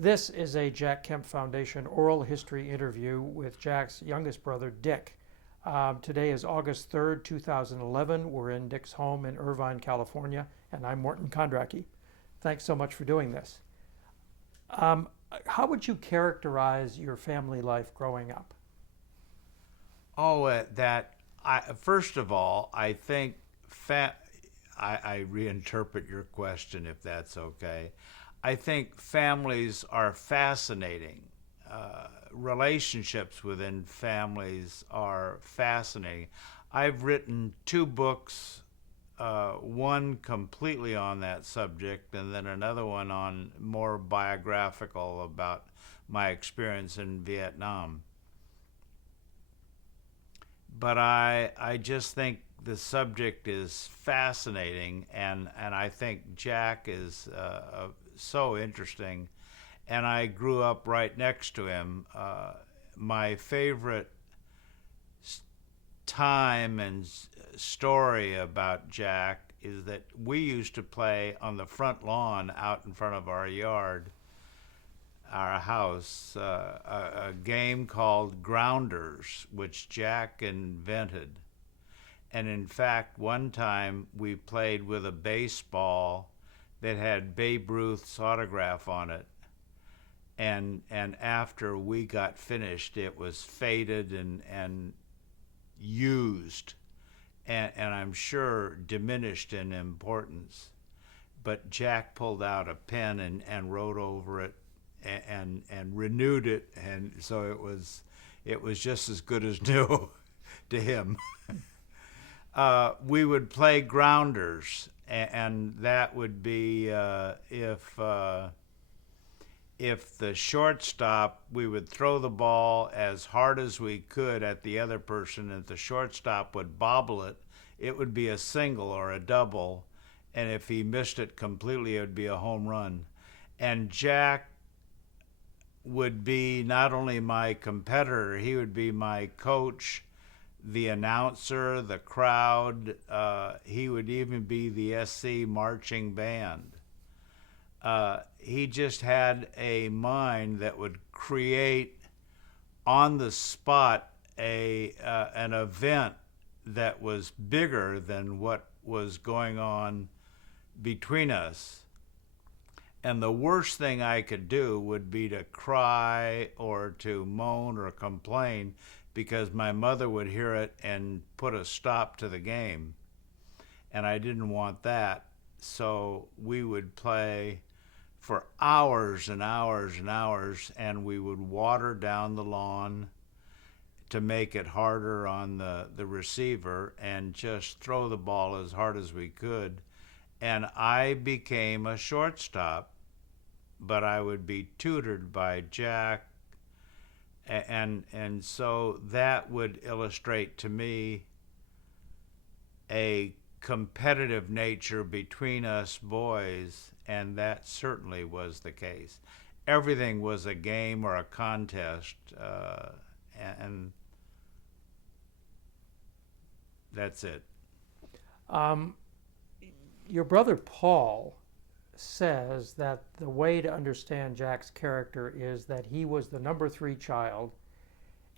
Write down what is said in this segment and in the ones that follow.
This is a Jack Kemp Foundation oral history interview with Jack's youngest brother, Dick. Today is August 3rd, 2011. We're in Dick's home in Irvine, California, and I'm Morton Kondracki. Thanks so much for doing this. How would you characterize your family life growing up? First of all, I think I reinterpret your question if that's okay. I think families are fascinating. Relationships within families are fascinating. I've written two books, one completely on that subject, and then another one on more biographical about my experience in Vietnam. But I just think the subject is fascinating, and I think Jack is so interesting. And I grew up right next to him. My favorite time and story about Jack is that we used to play on the front lawn out in front of our yard, our house, a game called Grounders, which Jack invented. And in fact, one time we played with a baseball that had Babe Ruth's autograph on it. And after we got finished, it was faded and used, and I'm sure diminished in importance. But Jack pulled out a pen and wrote over it and renewed it, and so it was just as good as new to him. We would play grounders, and that would be if the shortstop, we would throw the ball as hard as we could at the other person, and if the shortstop would bobble it, it would be a single or a double, and if he missed it completely, it would be a home run. And Jack would be not only my competitor, he would be my coach, the announcer, the crowd. He would even be the SC marching band. He just had a mind that would create on the spot an event that was bigger than what was going on between us. And the worst thing I could do would be to cry or to moan or complain, because my mother would hear it and put a stop to the game. And I didn't want that. So we would play for hours and hours and hours, and we would water down the lawn to make it harder on the receiver and just throw the ball as hard as we could. And I became a shortstop, but I would be tutored by Jack, and so that would illustrate to me a competitive nature between us boys, and that certainly was the case. Everything was a game or a contest, and that's it. Um, your brother Paul says that the way to understand Jack's character is that he was the number three child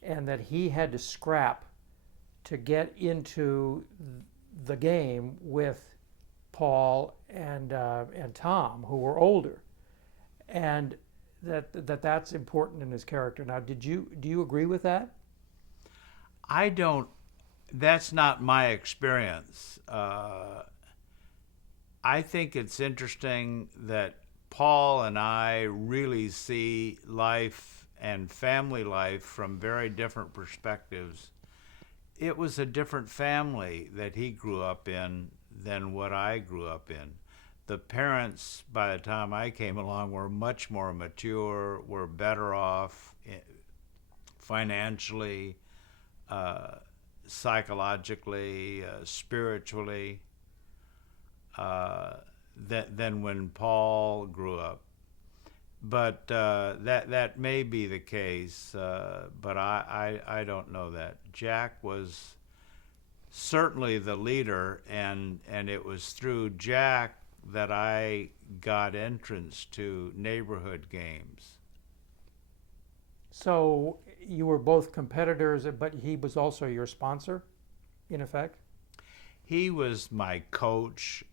and that he had to scrap to get into the game with Paul and Tom, who were older, and that's important in his character. Now, do you agree with that? I don't. That's not my experience. I think it's interesting that Paul and I really see life and family life from very different perspectives. It was a different family that he grew up in than what I grew up in. The parents, by the time I came along, were much more mature, were better off financially, psychologically, spiritually, than when Paul grew up. But that may be the case, but I don't know that. Jack was certainly the leader, and it was through Jack that I got entrance to neighborhood games. So you were both competitors, but he was also your sponsor, in effect? He was my coach.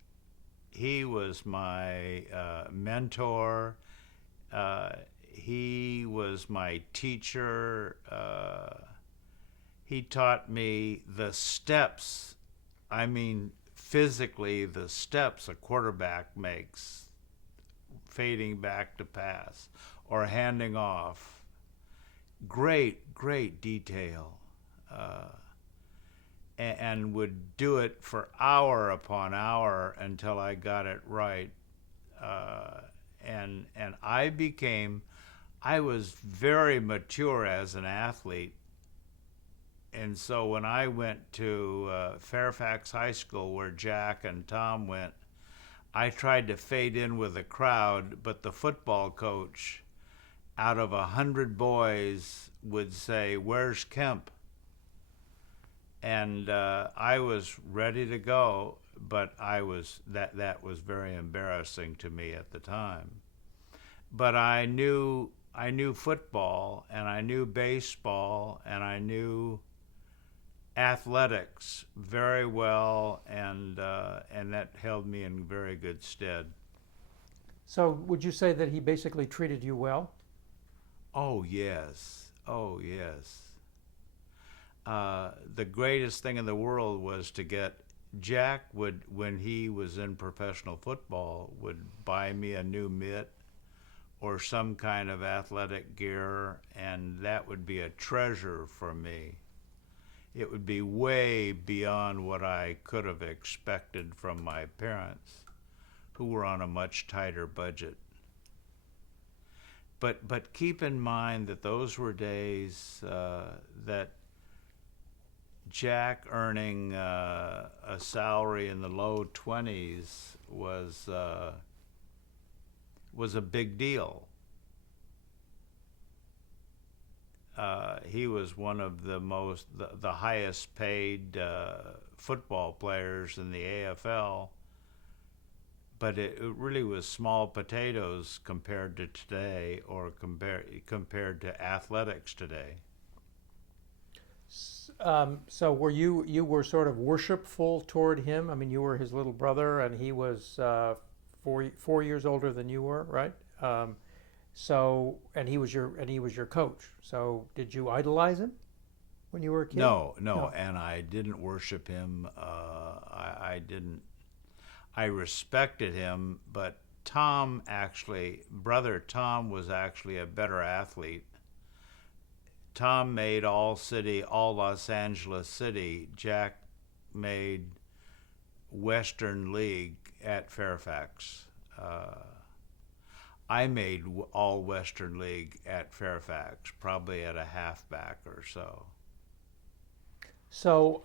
He was my mentor. Uh, he was my teacher. He taught me the steps. I mean, physically, the steps a quarterback makes, fading back to pass or handing off. Great, great detail. Uh, and would do it for hour upon hour until I got it right. Uh, and I was very mature as an athlete. And so when I went to Fairfax High School, where Jack and Tom went, I tried to fade in with the crowd, but the football coach, out of 100 boys, would say, "Where's Kemp?" And I was ready to go, but that was very embarrassing to me at the time. But I knew football, and I knew baseball, and I knew athletics very well, and that held me in very good stead. So would you say that he basically treated you well? Oh yes, oh yes. The greatest thing in the world was to get Jack would, when he was in professional football, would buy me a new mitt or some kind of athletic gear, and that would be a treasure for me. It would be way beyond what I could have expected from my parents, who were on a much tighter budget. But keep in mind that those were days that Jack earning a salary in the low 20s was a big deal. He was one of the highest paid football players in the AFL, but it really was small potatoes compared to today, or compared to athletics today. So you were sort of worshipful toward him? I mean, you were his little brother, and he was 4 years older than you were, right? And he was your coach. So did you idolize him when you were a kid? No, no, No. and I didn't worship him. I didn't. I respected him, but brother Tom was actually a better athlete. Tom made all Los Angeles City. Jack made Western League at Fairfax. I made all Western League at Fairfax, probably at a halfback or so. So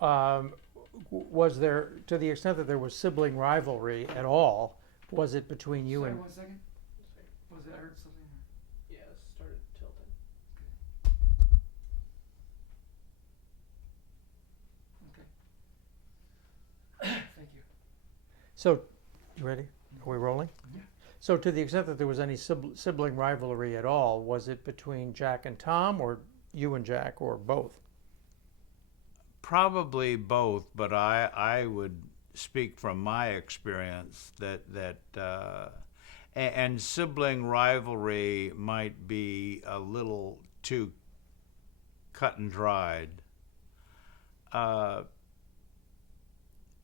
was there, to the extent that there was sibling rivalry at all, was it between you Sorry, and? 1 second. Was it I heard something? Yeah, it started tilting. Okay. Thank you. So, you ready? Are we rolling? Yeah. So, to the extent that there was any sibling rivalry at all, was it between Jack and Tom, or you and Jack, or both? Probably both, but I would speak from my experience and sibling rivalry might be a little too cut and dried. Uh,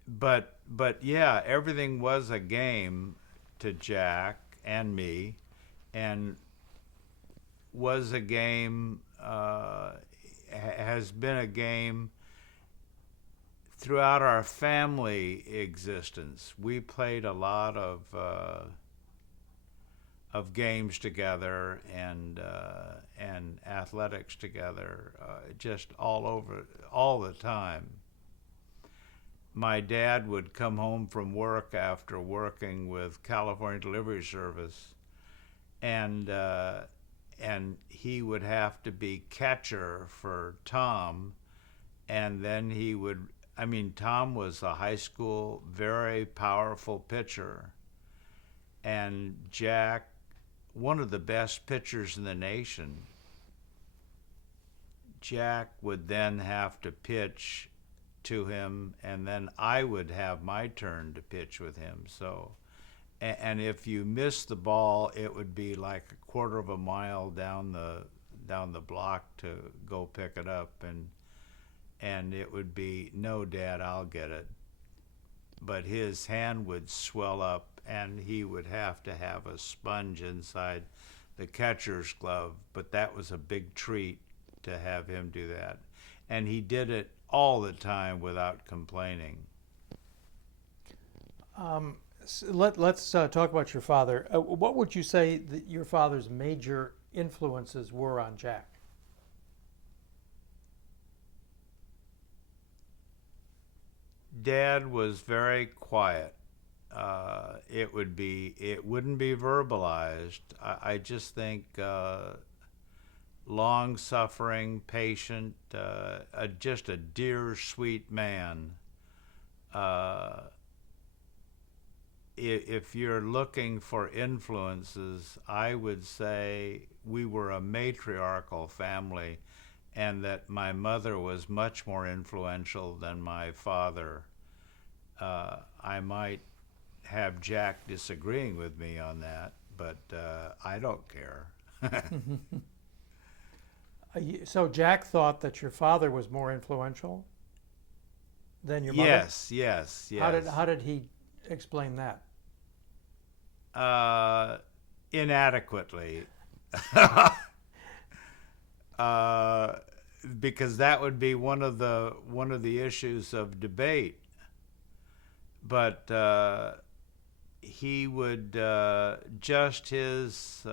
but yeah, everything was a game to Jack and me, and was a game, has been a game throughout our family existence. We played a lot of games together, and athletics together, just all over, all the time. My dad would come home from work after working with California Delivery Service, and he would have to be catcher for Tom, and then he would. I mean, Tom was a high school, very powerful pitcher, And Jack, one of the best pitchers in the nation, Jack would then have to pitch to him, and then I would have my turn to pitch with him. So, and if you missed the ball, it would be like a quarter of a mile down the block to go pick it up, and it would be, no, Dad, I'll get it. But his hand would swell up, and he would have to have a sponge inside the catcher's glove. But that was a big treat to have him do that. And he did it all the time without complaining. Let's talk about your father. What would you say that your father's major influences were on Jack? Dad was very quiet. It wouldn't be verbalized. I just think long-suffering, patient, just a dear, sweet man. If you're looking for influences, I would say we were a matriarchal family, and that my mother was much more influential than my father. I might have Jack disagreeing with me on that, but I don't care. So Jack thought that your father was more influential than your mother? Yes. How did he explain that? Inadequately. Because that would be one of the issues of debate. But he would just his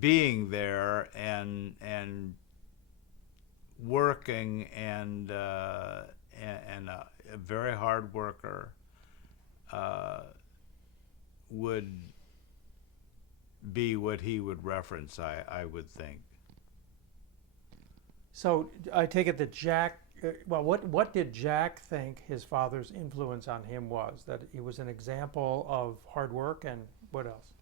being there and working and a very hard worker would be what he would reference, I would think. So I take it that Jack, what did Jack think his father's influence on him was? That he was an example of hard work, and what else?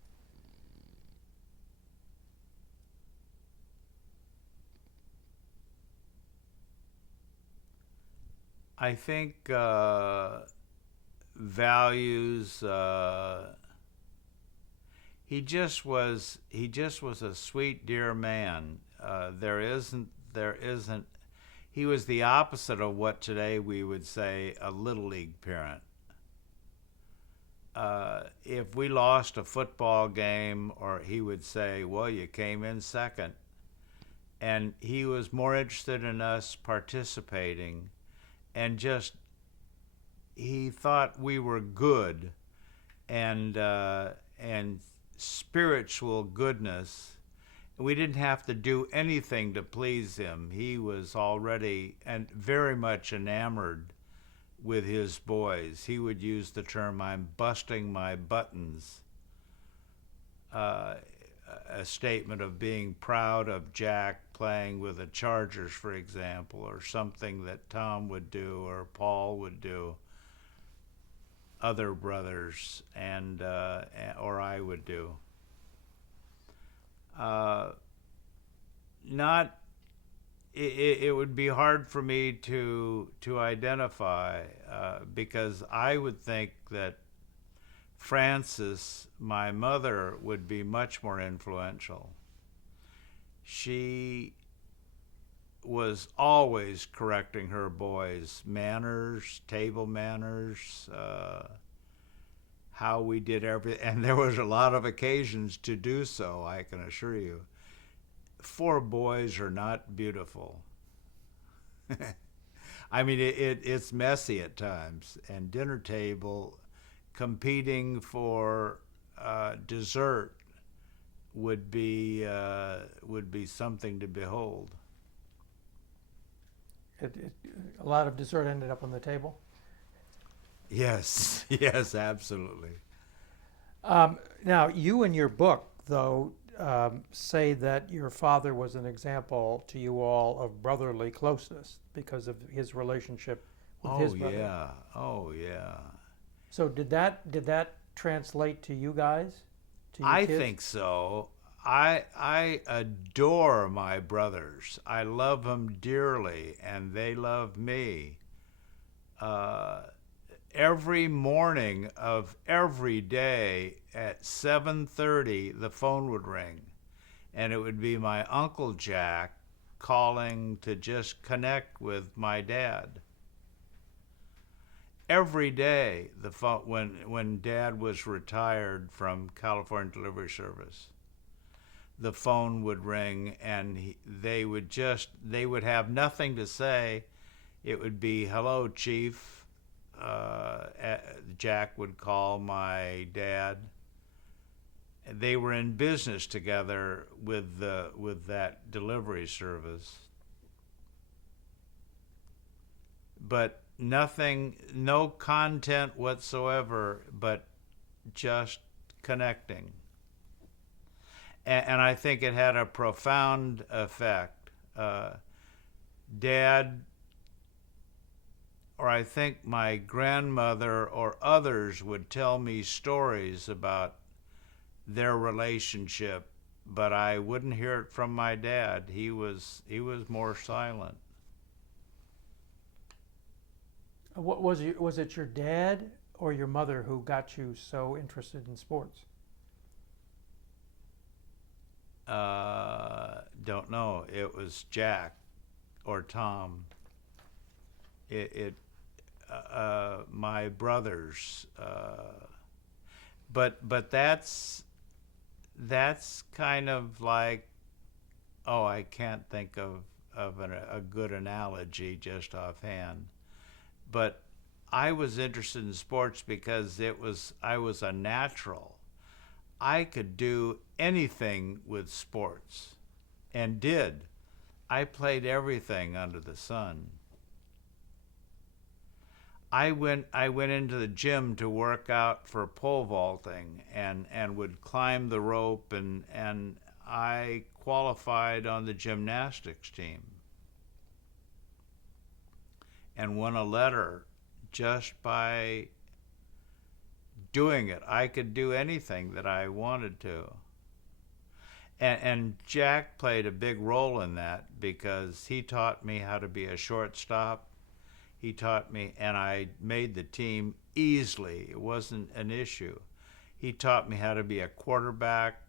I think values. He just was a sweet, dear man. There isn't. He was the opposite of what today we would say a little league parent. If we lost a football game, or he would say, "Well, you came in second," and he was more interested in us participating, and just he thought we were good, and spiritual goodness. We didn't have to do anything to please him. He was already and very much enamored with his boys. He would use the term, "I'm busting my buttons," a statement of being proud of Jack playing with the Chargers, for example, or something that Tom would do or Paul would do, other brothers, and or I would do. It would be hard for me to identify, because I would think that Frances, my mother, would be much more influential. She was always correcting her boys' manners, table manners, how we did everything, and there was a lot of occasions to do so, I can assure you. 4 boys are not beautiful. I mean, it's messy at times, and dinner table competing for dessert would be something to behold. A lot of dessert ended up on the table. Yes, absolutely. Now, you in your book, though, say that your father was an example to you all of brotherly closeness because of his relationship with his brother. Oh yeah. So did that translate to you guys? To you I kids? think so. I adore my brothers. I love them dearly, and they love me. Uh, every morning of every day at 7:30, the phone would ring, and it would be my Uncle Jack calling to just connect with my dad. Every day, the phone when Dad was retired from California Delivery Service, the phone would ring, and they would have nothing to say. It would be, "Hello, Chief." Jack would call my dad. They were in business together with that delivery service, but nothing, no content whatsoever, but just connecting. And I think it had a profound effect. Dad, or I think my grandmother or others, would tell me stories about their relationship, but I wouldn't hear it from my dad. He was more silent. Was it your dad or your mother who got you so interested in sports? Don't know. It was Jack or Tom. It my brothers. But that's kind of like, oh, I can't think of a good analogy just offhand. But I was interested in sports because I was a natural. I could do anything with sports, and did. I played everything under the sun. I went into the gym to work out for pole vaulting, and would climb the rope, and I qualified on the gymnastics team and won a letter just by doing it. I could do anything that I wanted to. And Jack played a big role in that because he taught me how to be a shortstop. He taught me, and I made the team easily. It wasn't an issue. He taught me how to be a quarterback.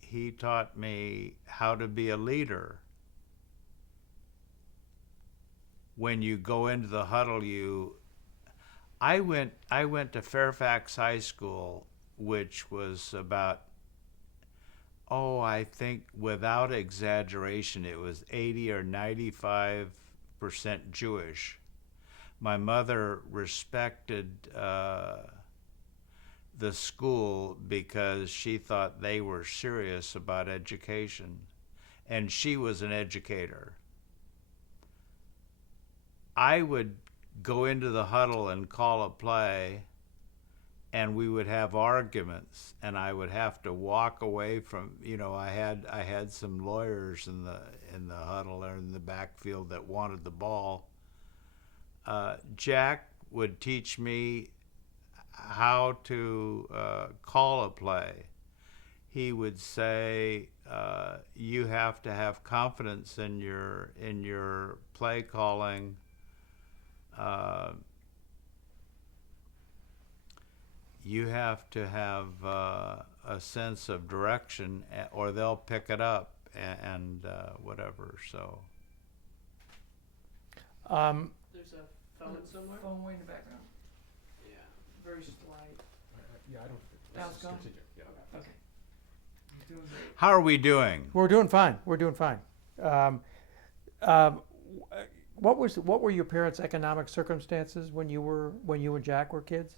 He taught me how to be a leader. When you go into the huddle, I went to Fairfax High School, which was about, oh, I think without exaggeration, it was 80 or 95% Jewish. My mother respected the school because she thought they were serious about education, and she was an educator. I would go into the huddle and call a play, and we would have arguments, and I would have to walk away from, I had some lawyers in the huddle or in the backfield that wanted the ball. Jack would teach me how to call a play. He would say, you have to have confidence in your play calling. You have to have a sense of direction, or they'll pick it up, and whatever. So There's a phone somewhere. Phone way in the background. Yeah. Very slight. Yeah, I don't. Now it's gone? Continue. Yeah. Okay. You're doing great. how are we doing? We're doing fine. We're doing fine. Um, what were your parents' economic circumstances when you and Jack were kids?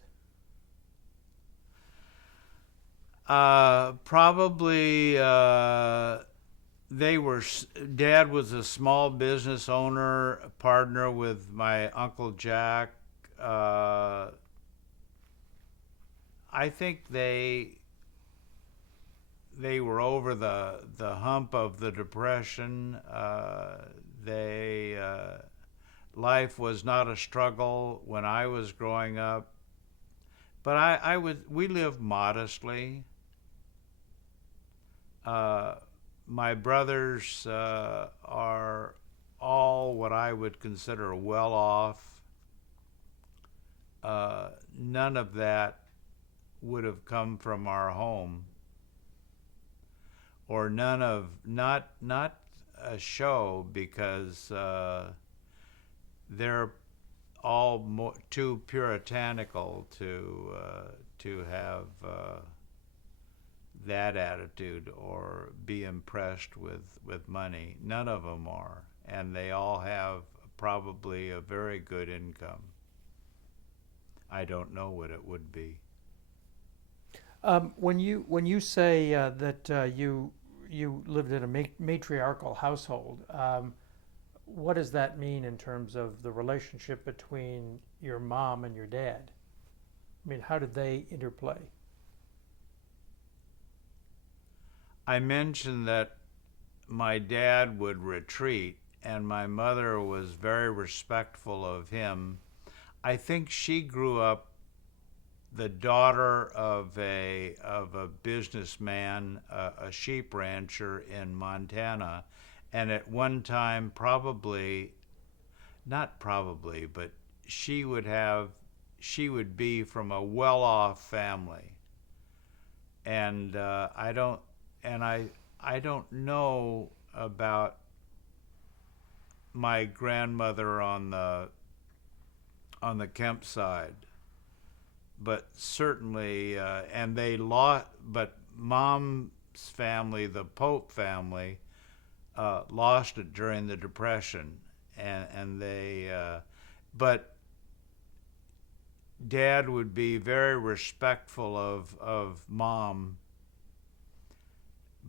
Probably Dad was a small business owner, a partner with my Uncle Jack. I think they were over the hump of the Depression. Life was not a struggle when I was growing up. But we live modestly. My brothers are all what I would consider well off. None of that would have come from our home, or none of not a show, because they're all too puritanical to have that attitude or be impressed with money. None of them are, and they all have probably a very good income. I don't know what it would be. When you say that you lived in a matriarchal household, what does that mean in terms of the relationship between your mom and your dad? I mean, how did they interplay? I mentioned that my dad would retreat, and my mother was very respectful of him. I think she grew up the daughter of a businessman, a sheep rancher in Montana, and at one time, not probably, but she would be from a well-off family, and I don't know about my grandmother on the Kemp side, but certainly, and they lost. But mom's family, the Pope family, lost it during the Depression, and they, but Dad would be very respectful of Mom,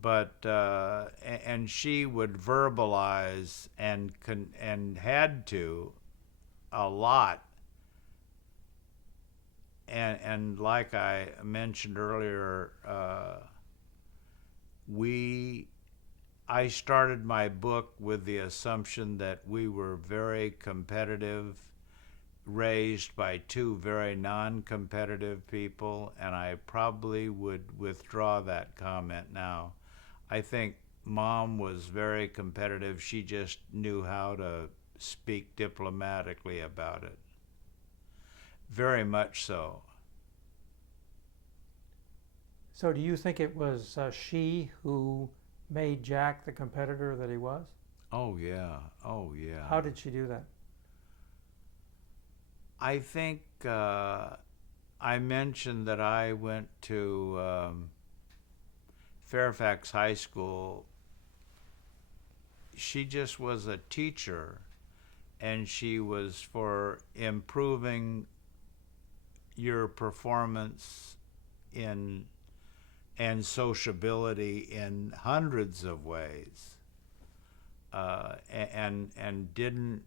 but and she would verbalize and had to a lot. And like I mentioned earlier, I started my book with the assumption that we were very competitive, raised by two very non-competitive people, and I probably would withdraw that comment now. I think Mom was very competitive. She just knew how to speak diplomatically about it. Very much so. So, do you think it was she who made Jack the competitor that he was? Oh yeah. Oh yeah. How did she do that? I think I mentioned that I went to Fairfax High School. She just was a teacher, and she was for improving your performance in and sociability in hundreds of ways, and didn't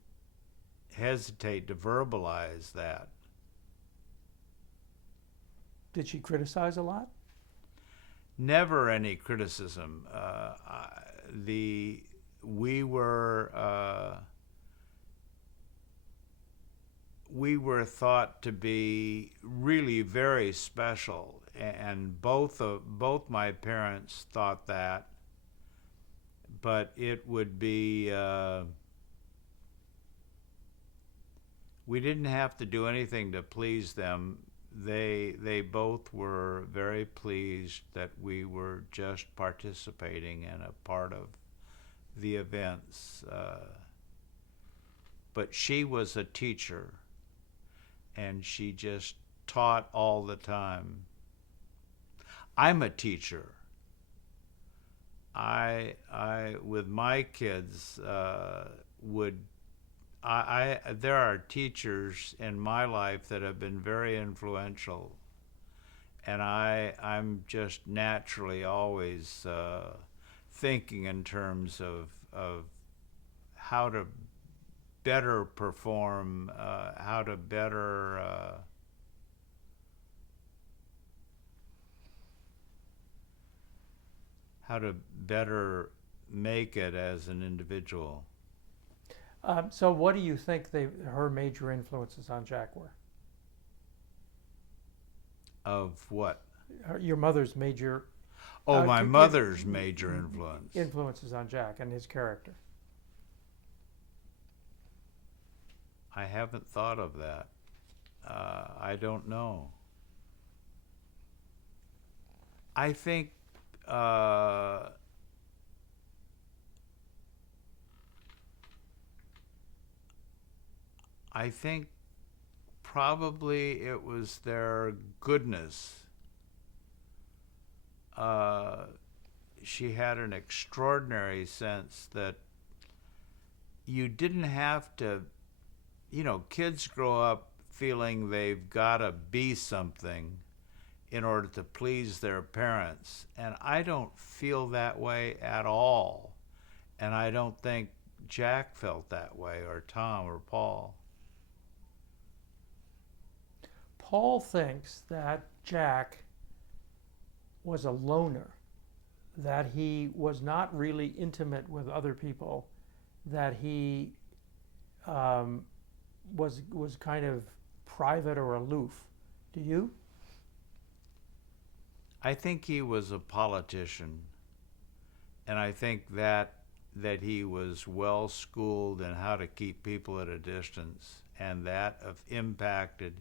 hesitate to verbalize that. Did she criticize a lot? Never any criticism. We were thought to be really very special, and both my parents thought that. But it would be we didn't have to do anything to please them. They both were very pleased that we were just participating in a part of the events. But she was a teacher, and she just taught all the time. I'm a teacher. I with my kids there are teachers in my life that have been very influential, and I'm just naturally always thinking in terms of how to better perform, how to better make it as an individual. So, what do you think her major influences on Jack were? Of what? Your mother's major Oh, my give mother's major influence. influences on Jack and his character. I haven't thought of that. I don't know. I think I think probably it was their goodness. She had an extraordinary sense that you didn't have to, kids grow up feeling they've got to be something in order to please their parents. And I don't feel that way at all. And I don't think Jack felt that way, or Tom, or Paul. Paul thinks that Jack was a loner, that he was not really intimate with other people, that he was kind of private or aloof. Do you? I think he was a politician, and I think that he was well schooled in how to keep people at a distance, and that have impacted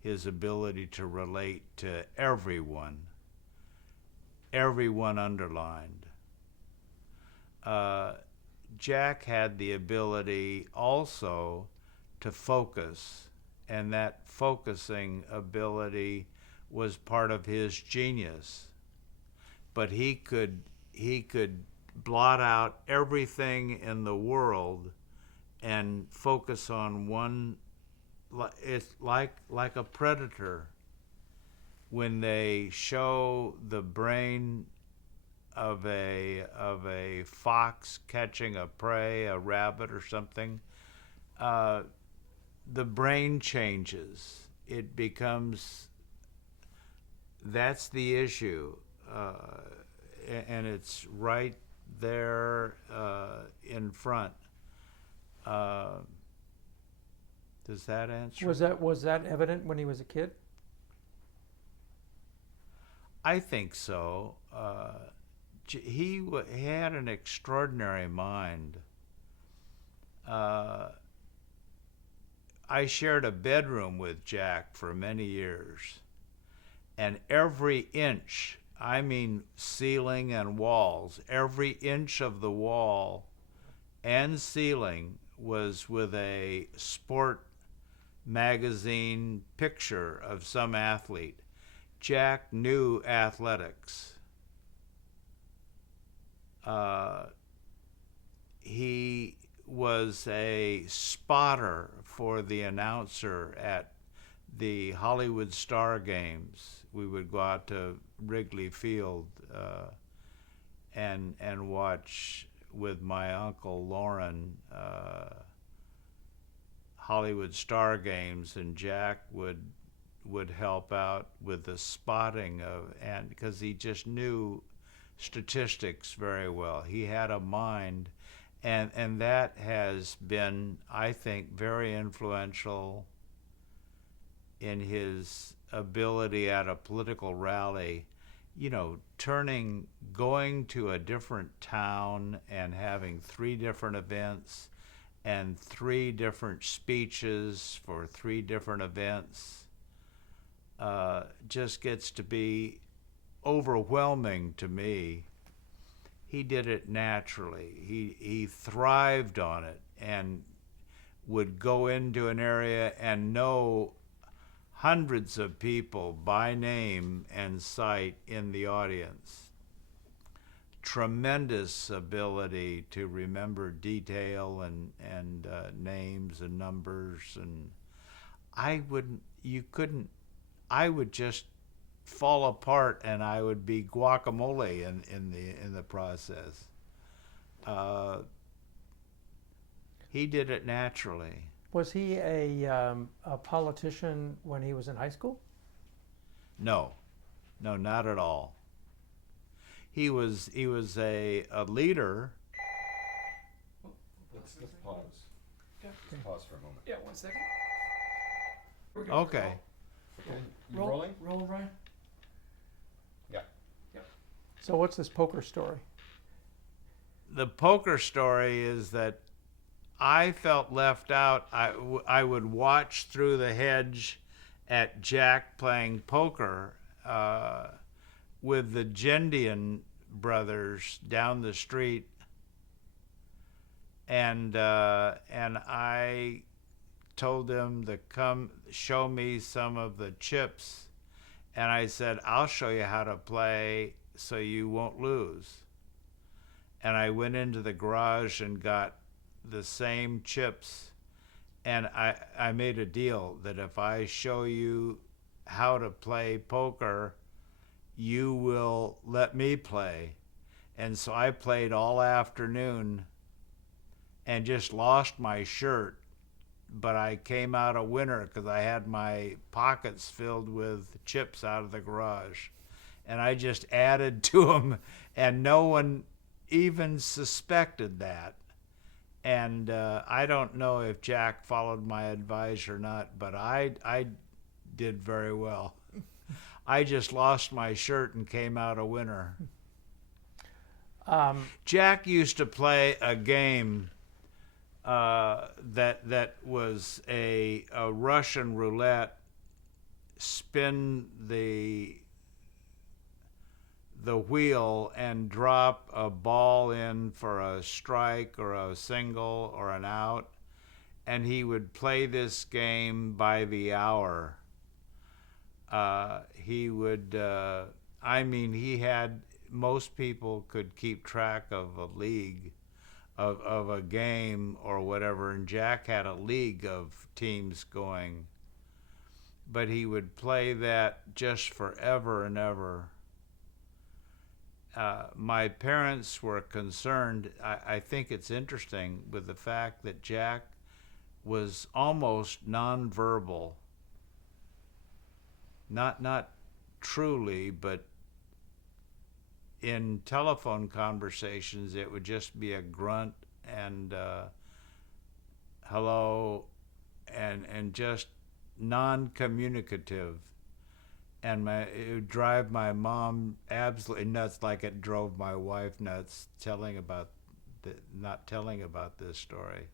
his ability to relate to everyone underlined. Jack had the ability also to focus, and that focusing ability was part of his genius. But he could blot out everything in the world and focus on one. It's like a predator. When they show the brain of a fox catching a prey, a rabbit or something, the brain changes. It becomes, that's the issue, and it's right there in front. Does that answer? Was that evident when he was a kid? I think so. He had an extraordinary mind. I shared a bedroom with Jack for many years, and every inch, I mean ceiling and walls, every inch of the wall and ceiling was with a sport magazine picture of some athlete. Jack knew athletics. He was a spotter for the announcer at the Hollywood Star Games. We would go out to Wrigley Field and watch with my uncle Lauren Hollywood Star Games, and Jack would help out with the spotting of, and because he just knew statistics very well. He had a mind, and that has been, I think, very influential in his ability at a political rally, going to a different town and having 3 different events and 3 different speeches for 3 different events, just gets to be overwhelming to me. He did it naturally. He thrived on it and would go into an area and know hundreds of people by name and sight in the audience. Tremendous ability to remember detail and names and numbers, and I would just fall apart, and I would be guacamole in the process. He did it naturally. Was he a politician when he was in high school? No, not at all. He was a leader. Let's pause. Okay. Let's pause for a moment. Yeah, 1 second. Okay. Okay, you rolling? Rolling, Brian? So what's this poker story? The poker story is that I felt left out. I would watch through the hedge at Jack playing poker with the Gendian brothers down the street, and I told them to come show me some of the chips, and I said, I'll show you how to play so you won't lose. And I went into the garage and got the same chips, and I made a deal that if I show you how to play poker, you will let me play. And so I played all afternoon and just lost my shirt, but I came out a winner because I had my pockets filled with chips out of the garage. And I just added to them, and no one even suspected that. And I don't know if Jack followed my advice or not, but I did very well. I just lost my shirt and came out a winner. Jack used to play a game that was a Russian roulette. Spin the wheel and drop a ball in for a strike or a single or an out, and he would play this game by the hour. He would, he had, most people could keep track of a league, of a game or whatever, and Jack had a league of teams going. But he would play that just forever and ever. My parents were concerned. I think it's interesting with the fact that Jack was almost nonverbal. Not truly, but in telephone conversations, it would just be a grunt and hello, and just non-communicative. And it would drive my mom absolutely nuts, like it drove my wife nuts not telling about this story.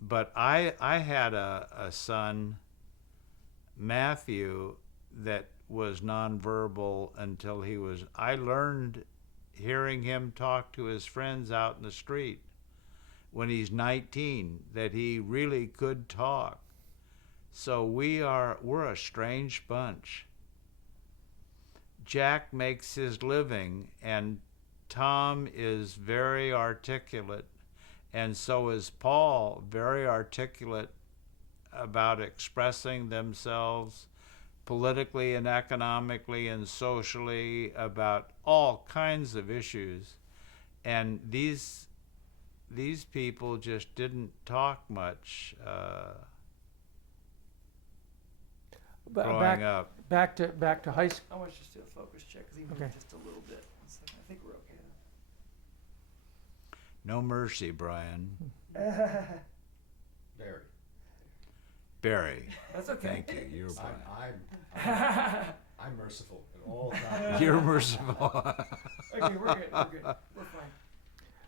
But I had a son, Matthew, that was nonverbal until I learned hearing him talk to his friends out in the street when he's 19 that he really could talk. So we're a strange bunch. Jack makes his living, and Tom is very articulate, and so is Paul, very articulate about expressing themselves politically and economically and socially about all kinds of issues. And these people just didn't talk much growing up. Back to high school. I want to just do a focus check because he moved Okay. just a little bit. One second. I think we're okay No mercy, Brian. now. Very. Barry. That's okay. Thank you. You're Brian. I'm merciful at all times. You're merciful. Okay, we're good. We're good. We're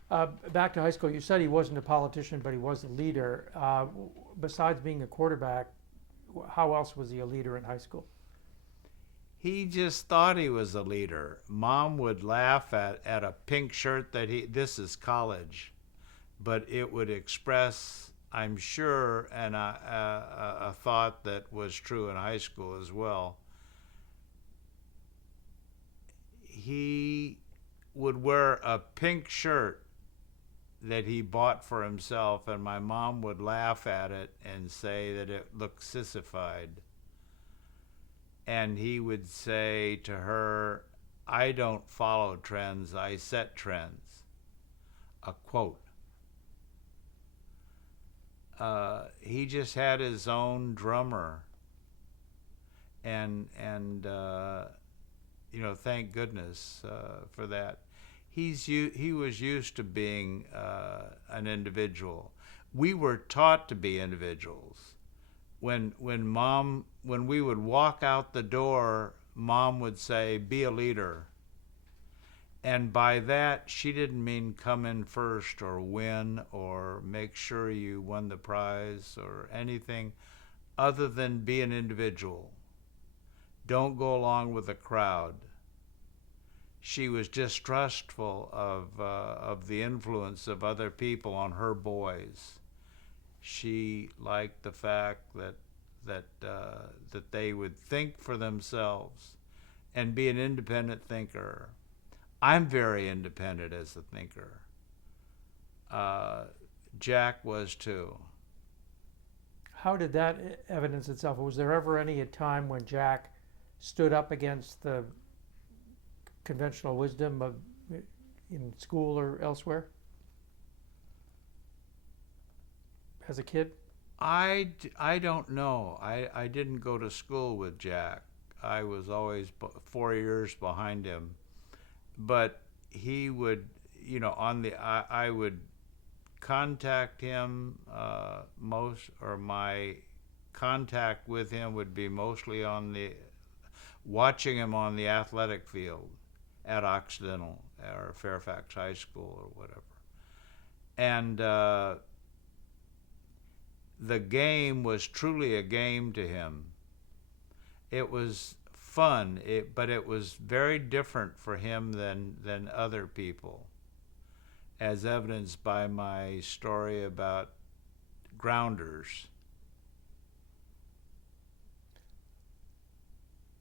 fine. Back to high school. You said he wasn't a politician, but he was a leader. Besides being a quarterback, how else was he a leader in high school? He just thought he was a leader. Mom would laugh at a pink shirt this is college, but it would express, I'm sure, a thought that was true in high school as well. He would wear a pink shirt that he bought for himself, and my mom would laugh at it and say that it looked sissified. And he would say to her, I don't follow trends, I set trends. A quote. He just had his own drummer. And thank goodness for that. He was used to being an individual. We were taught to be individuals. When we would walk out the door, Mom would say, be a leader. And by that, she didn't mean come in first or win or make sure you won the prize or anything other than be an individual. Don't go along with the crowd. She was distrustful of the influence of other people on her boys. She liked the fact that they would think for themselves and be an independent thinker. I'm very independent as a thinker. Jack was too. How did that evidence itself? Was there ever any time when Jack stood up against the conventional wisdom of in school or elsewhere as a kid? I don't know. I didn't go to school with Jack. I was always 4 years behind him. But he would, I would contact him or my contact with him would be mostly watching him on the athletic field at Occidental or Fairfax High School or whatever. And the game was truly a game to him. It was fun, but it was very different for him than other people, as evidenced by my story about grounders.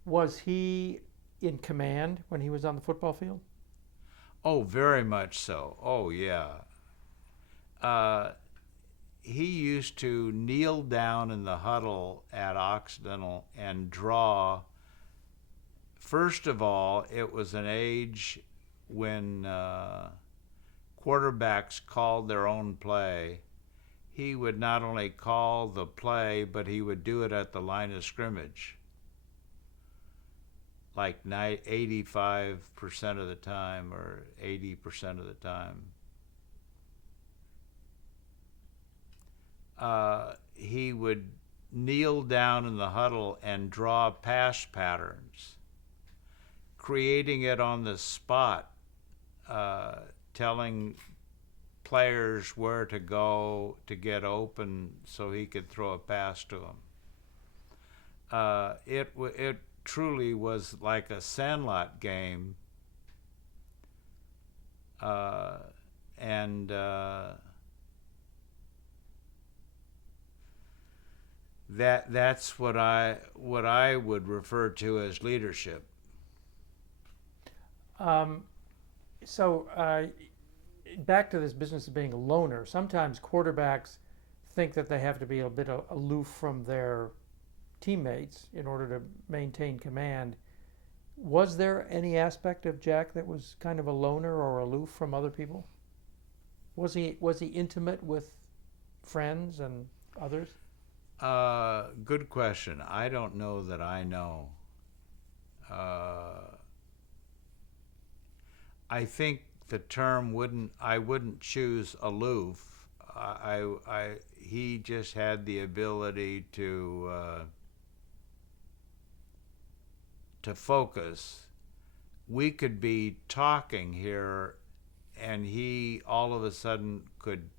Was he in command when he was on the football field? Oh, very much so. Oh, yeah. He used to kneel down in the huddle at Occidental and draw. First of all, it was an age when quarterbacks called their own play. He would not only call the play, but he would do it at the line of scrimmage, like 85% of the time or 80% of the time. He would kneel down in the huddle and draw pass patterns, creating it on the spot, telling players where to go to get open so he could throw a pass to them. It truly was like a Sandlot game, and that's what I would refer to as leadership. So back to this business of being a loner. Sometimes quarterbacks think that they have to be a bit aloof from their teammates in order to maintain command. Was there any aspect of Jack that was kind of a loner or aloof from other people? Was he intimate with friends and others? Good question. I don't know that I know. I think the term I wouldn't choose aloof. He just had the ability to focus. We could be talking here, and he all of a sudden could,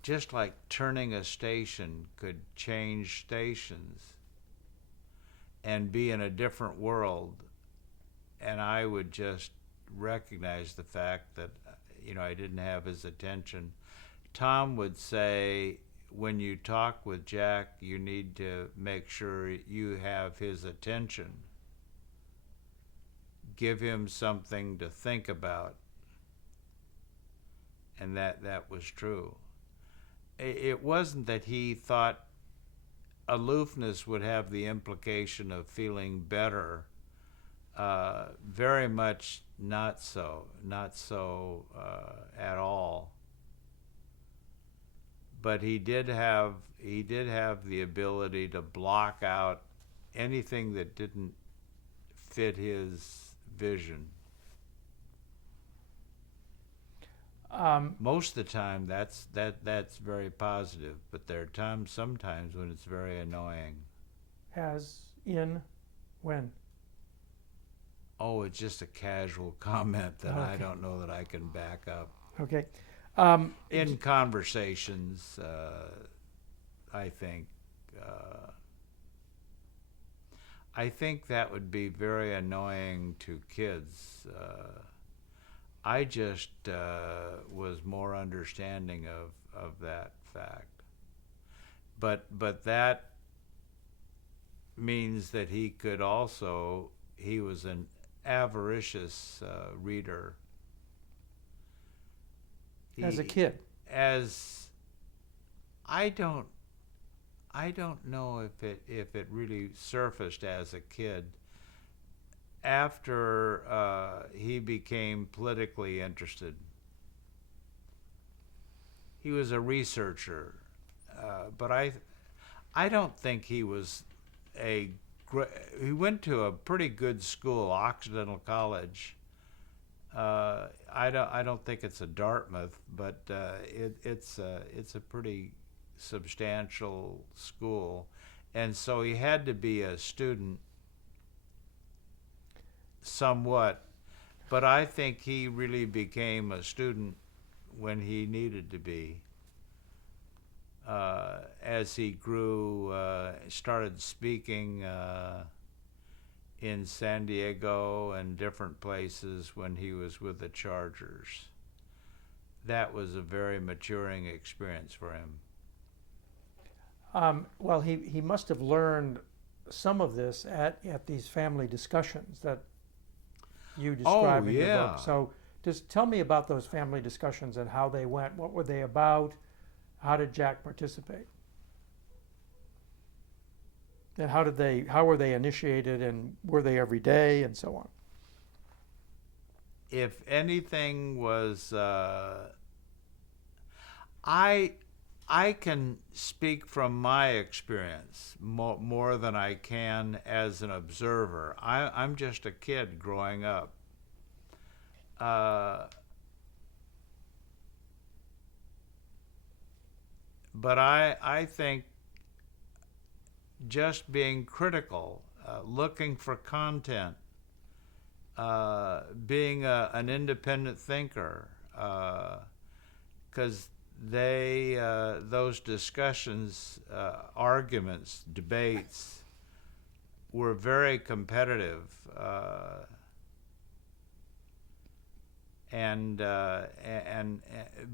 just like turning a station, could change stations and be in a different world, and I would just recognize the fact that I didn't have his attention. Tom would say, when you talk with Jack, you need to make sure you have his attention. Give him something to think about. And that was true. It wasn't that he thought aloofness would have the implication of feeling better. Very much not so at all. But he did have the ability to block out anything that didn't fit his vision. Most of the time, that's very positive, but there are sometimes when it's very annoying. As in when? Oh, it's just a casual comment that I Okay. don't know that I can back up. Okay. In conversations, I think. I think that would be very annoying to kids. I just was more understanding of that fact. But that means that he was an avaricious reader. as a He kid. as I don't know if it really surfaced as a kid. After he became politically interested, he was a researcher, but I don't think he was a. He went to a pretty good school, Occidental College. I don't think it's a Dartmouth, but it's a pretty substantial school, and so he had to be a student somewhat. But I think he really became a student when he needed to be. As he grew, started speaking in San Diego and different places when he was with the Chargers. That was a very maturing experience for him. Well, he must have learned some of this at these family discussions that you describe Oh, in your yeah. book. So just tell me about those family discussions and how they went. What were they about? How did Jack participate? And how were they initiated, and were they every day and so on? If anything was, I can speak from my experience more than I can as an observer. I'm just a kid growing up. But I think just being critical, looking for content, being an independent thinker, because those discussions, arguments, debates were very competitive,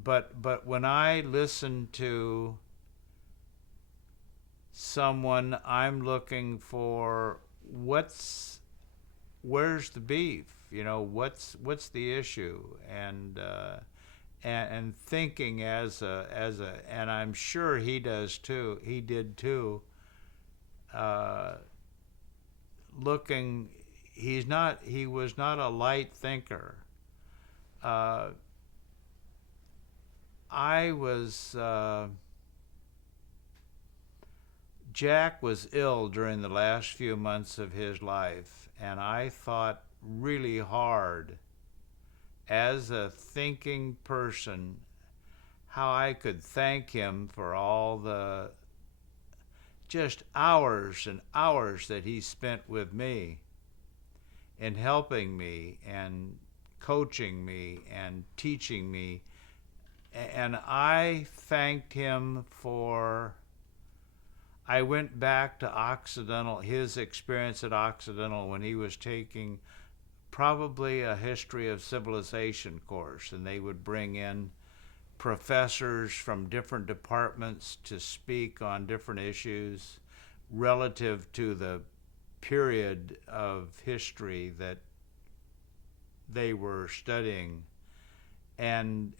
but when I listen to someone, I'm looking for where's the beef, what's the issue, and thinking as a and I'm sure he did too, looking, he was not a light thinker. I was Jack was ill during the last few months of his life, and I thought really hard as a thinking person how I could thank him for all the just hours and hours that he spent with me in helping me and coaching me and teaching me. And I thanked him for. I went back to Occidental, his experience at Occidental when he was taking probably a history of civilization course, and they would bring in professors from different departments to speak on different issues relative to the period of history that they were studying. And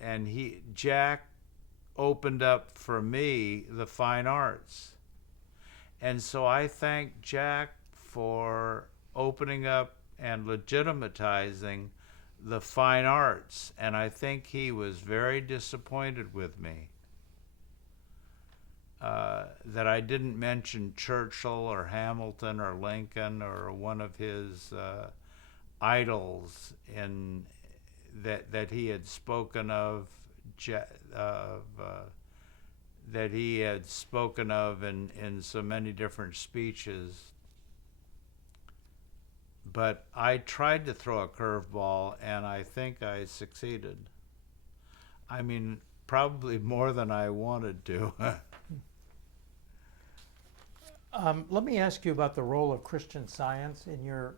Jack opened up for me the fine arts. And so I thank Jack for opening up and legitimatizing the fine arts. And I think he was very disappointed with me that I didn't mention Churchill or Hamilton or Lincoln or one of his idols in that he had spoken of. That he had spoken of in so many different speeches. but I tried to throw a curveball, and I think I succeeded. I mean, probably more than I wanted to. Let me ask you about the role of Christian Science in your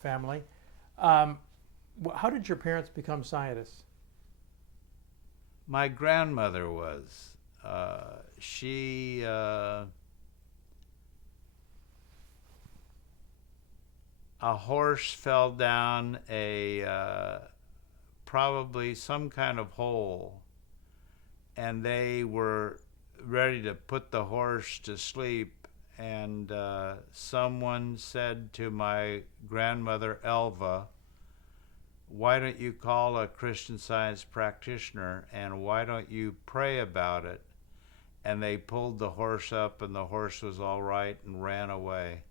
family. Um, how did your parents become scientists? My grandmother was. She a horse fell down a probably some kind of hole, and they were ready to put the horse to sleep. And someone said to my grandmother Elva, "Why don't you call a Christian Science practitioner, and why don't you pray about it?" And they pulled the horse up, and the horse was all right and ran away.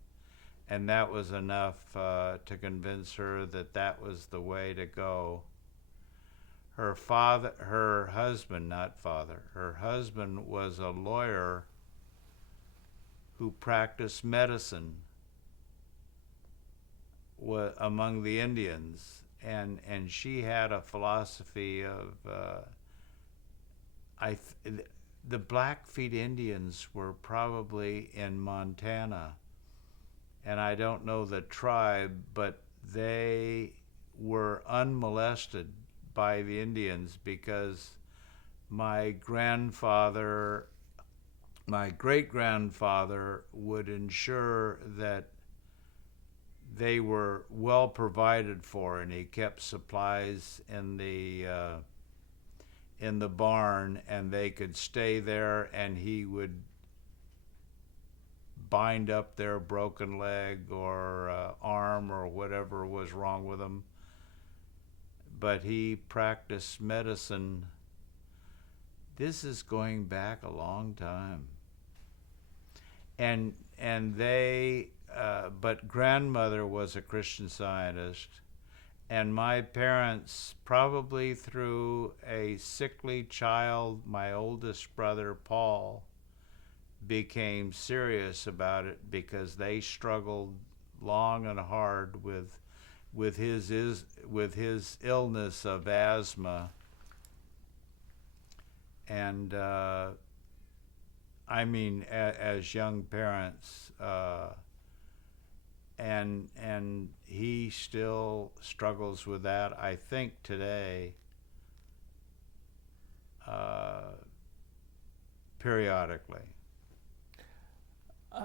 And that was enough to convince her that that was the way to go. Her husband, not father, her husband was a lawyer who practiced medicine among the Indians, and she had a philosophy of the Blackfeet Indians were probably in Montana, and I don't know the tribe, but they were unmolested by the Indians because my grandfather, my great grandfather would ensure that they were well provided for, and he kept supplies in the barn, and they could stay there, and he would bind up their broken leg or arm or whatever was wrong with them. But he practiced medicine. This is going back a long time. And they, but grandmother was a Christian Scientist, and my parents, probably through a sickly child, my oldest brother Paul, became serious about it because they struggled long and hard with his illness of asthma. And I mean, as young parents, and he still struggles with that, I think, today, periodically.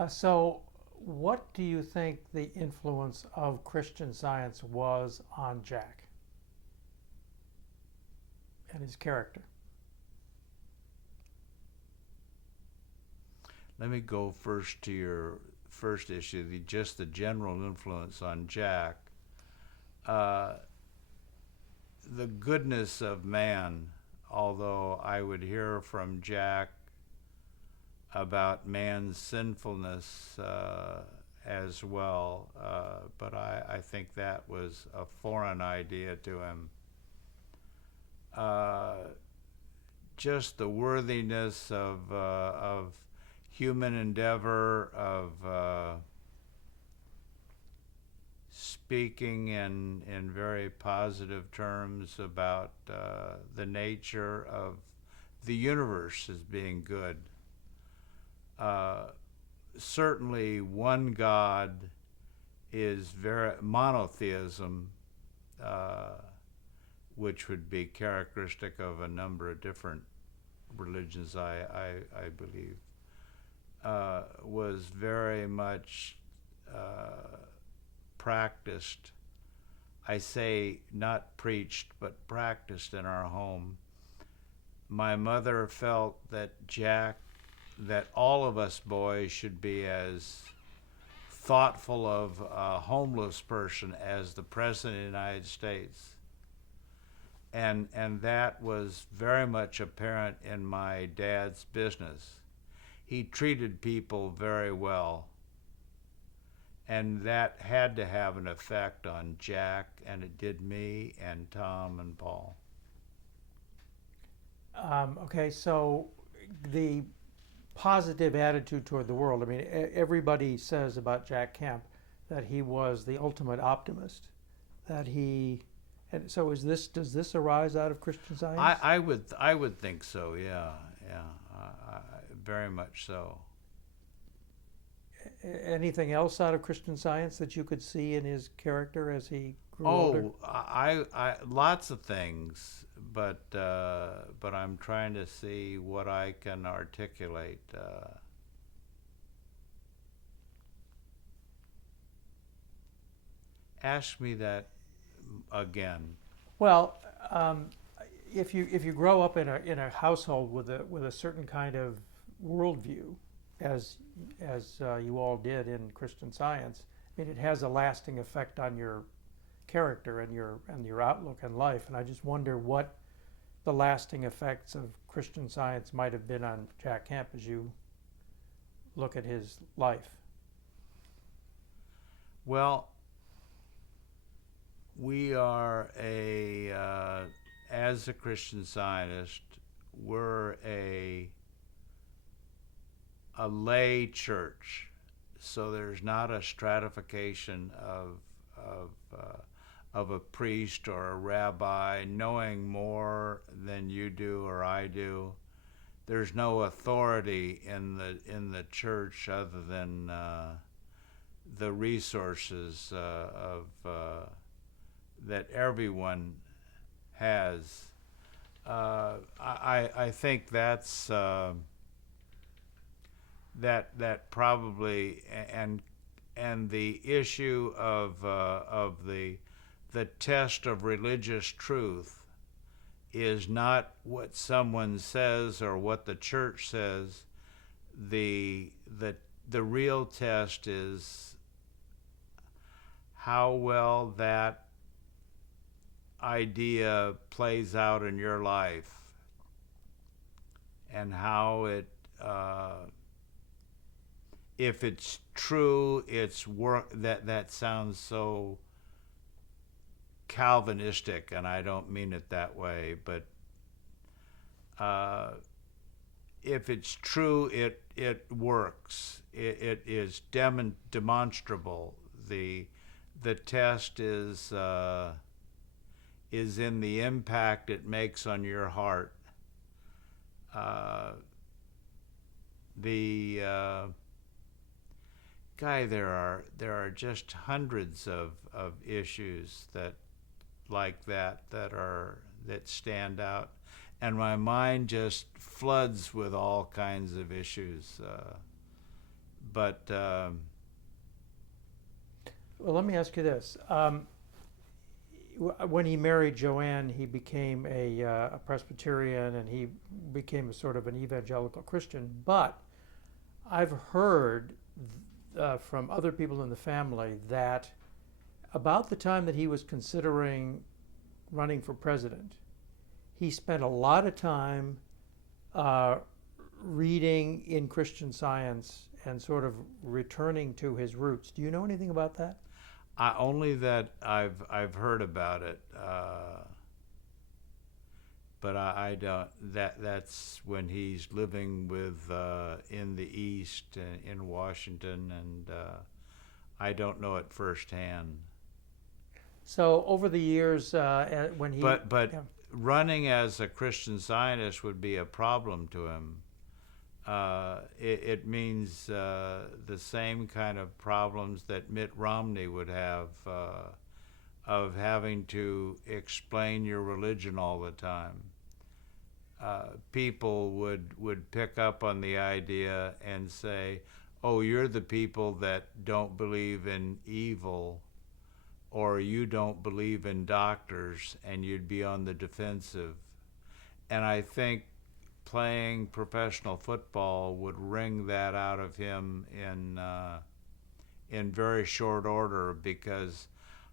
So, what do you think the influence of Christian Science was on Jack and his character? Let me go first to your first issue, just the general influence on Jack. The goodness of man, although I would hear from Jack about man's sinfulness as well, but I think that was a foreign idea to him. Just the worthiness of human endeavor, of speaking in very positive terms about the nature of the universe as being good. Certainly one God is very monotheism, which would be characteristic of a number of different religions, I believe, was very much practiced. I say not preached, but practiced in our home. My mother felt that all of us boys should be as thoughtful of a homeless person as the President of the United States. And that was very much apparent in my dad's business. He treated people very well, and that had to have an effect on Jack, and it did me and Tom and Paul. Okay, so the positive attitude toward the world. I mean, everybody says about Jack Kemp that he was the ultimate optimist, that he, and so does this arise out of Christian Science? I would think so. Yeah, yeah, very much so. Anything else out of Christian Science that you could see in his character as he grew older? Oh, I lots of things, but I'm trying to see what I can articulate. Ask me that again. Well, if you grow up in a household with a certain kind of worldview, as you all did in Christian Science, I mean, it has a lasting effect on your character and your outlook in life. And I just wonder what the lasting effects of Christian Science might have been on Jack Kemp as you look at his life. Well, we are as a Christian Scientist, we're a lay church, so there's not a stratification of a priest or a rabbi knowing more than you do or I do. There's no authority in the church other than the resources that everyone has. I think that's that probably, and the issue of the test of religious truth is not what someone says or what the church says. The real test is how well that idea plays out in your life, and how it if it's true, it's work. That sounds so Calvinistic, and I don't mean it that way, but if it's true, it works. It is demonstrable. The test is in the impact it makes on your heart. There are just hundreds of issues that stand out, and my mind just floods with all kinds of issues. Well, let me ask you this. When he married Joanne, he became a Presbyterian, and he became a sort of an evangelical Christian. But I've heard from other people in the family that about the time that he was considering running for president, he spent a lot of time reading in Christian Science and sort of returning to his roots. Do you know anything about that? Only that I've heard about it, but I don't. That's when he's living with in the East in Washington, and I don't know it firsthand. So over the years, when he But yeah. running as a Christian Zionist would be a problem to him. It means the same kind of problems that Mitt Romney would have, of having to explain your religion all the time. People would pick up on the idea and say, oh, you're the people that don't believe in evil, or you don't believe in doctors, and you'd be on the defensive. And I think playing professional football would wring that out of him in very short order, because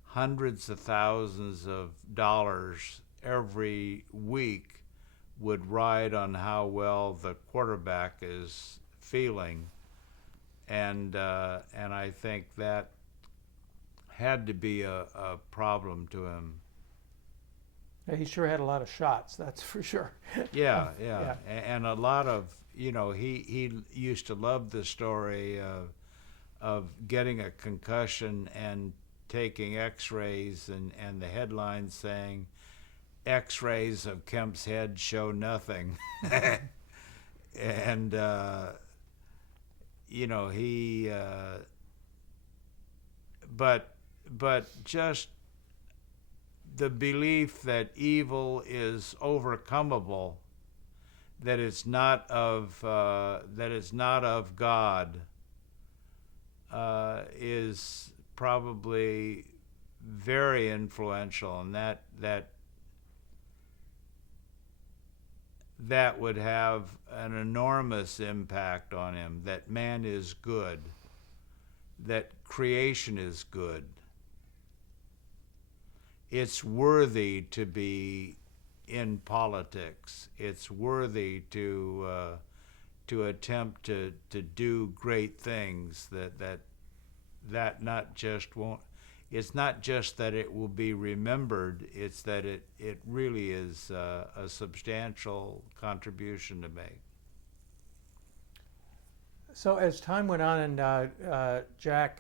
hundreds of thousands of dollars every week would ride on how well the quarterback is feeling, and I think that had to be a problem to him. He sure had a lot of shots, that's for sure. Yeah. And a lot of, he used to love the story getting a concussion and taking X-rays, and the headline saying, "X-rays of Kemp's head show nothing," and he, but just the belief that evil is overcomable, that it's not of God, is probably very influential, and that would have an enormous impact on him. That man is good, that creation is good. It's worthy to be in politics. It's worthy to attempt to do great things. That not just won't. It's not just that it will be remembered. It's that it really is a substantial contribution to make. So as time went on, and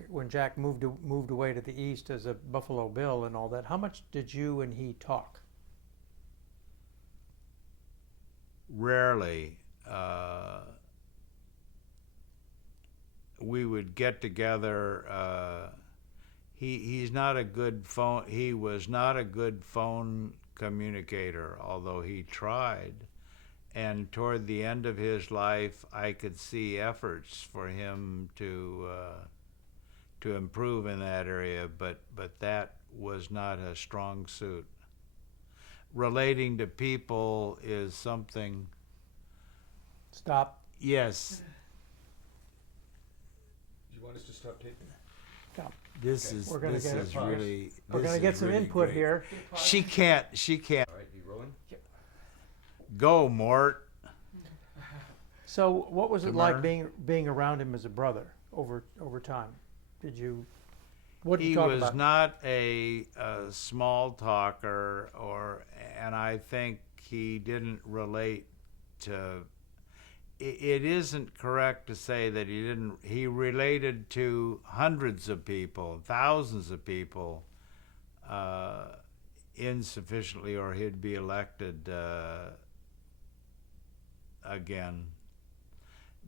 when Jack moved away to the east as a Buffalo Bill and all that, how much did you and he talk? Rarely. We would get together. He was not a good phone communicator, although he tried. And toward the end of his life, I could see efforts for him to improve in that area, but that was not a strong suit. Relating to people is something. Stop. Yes. Do you want us to stop taping? Stop. This Okay. is We're gonna this get is it. really. We're this going to get is some really input great. here. She can't. All right, you rolling? Go, Mort. So what was it Demar? like being around him as a brother over time? What did He you talk was about? not a small talker, and I think he didn't relate to. It isn't correct to say that he didn't. He related to hundreds of people, thousands of people, insufficiently, or he'd be elected again.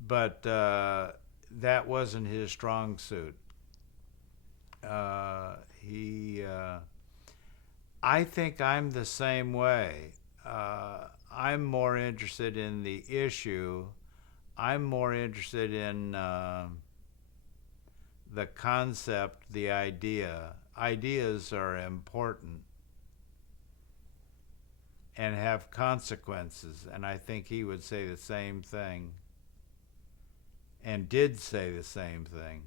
But that wasn't his strong suit. I think I'm the same way. I'm more interested in the issue. I'm more interested in the concept, the idea. Ideas are important and have consequences, and I think he would say the same thing, and did say the same thing.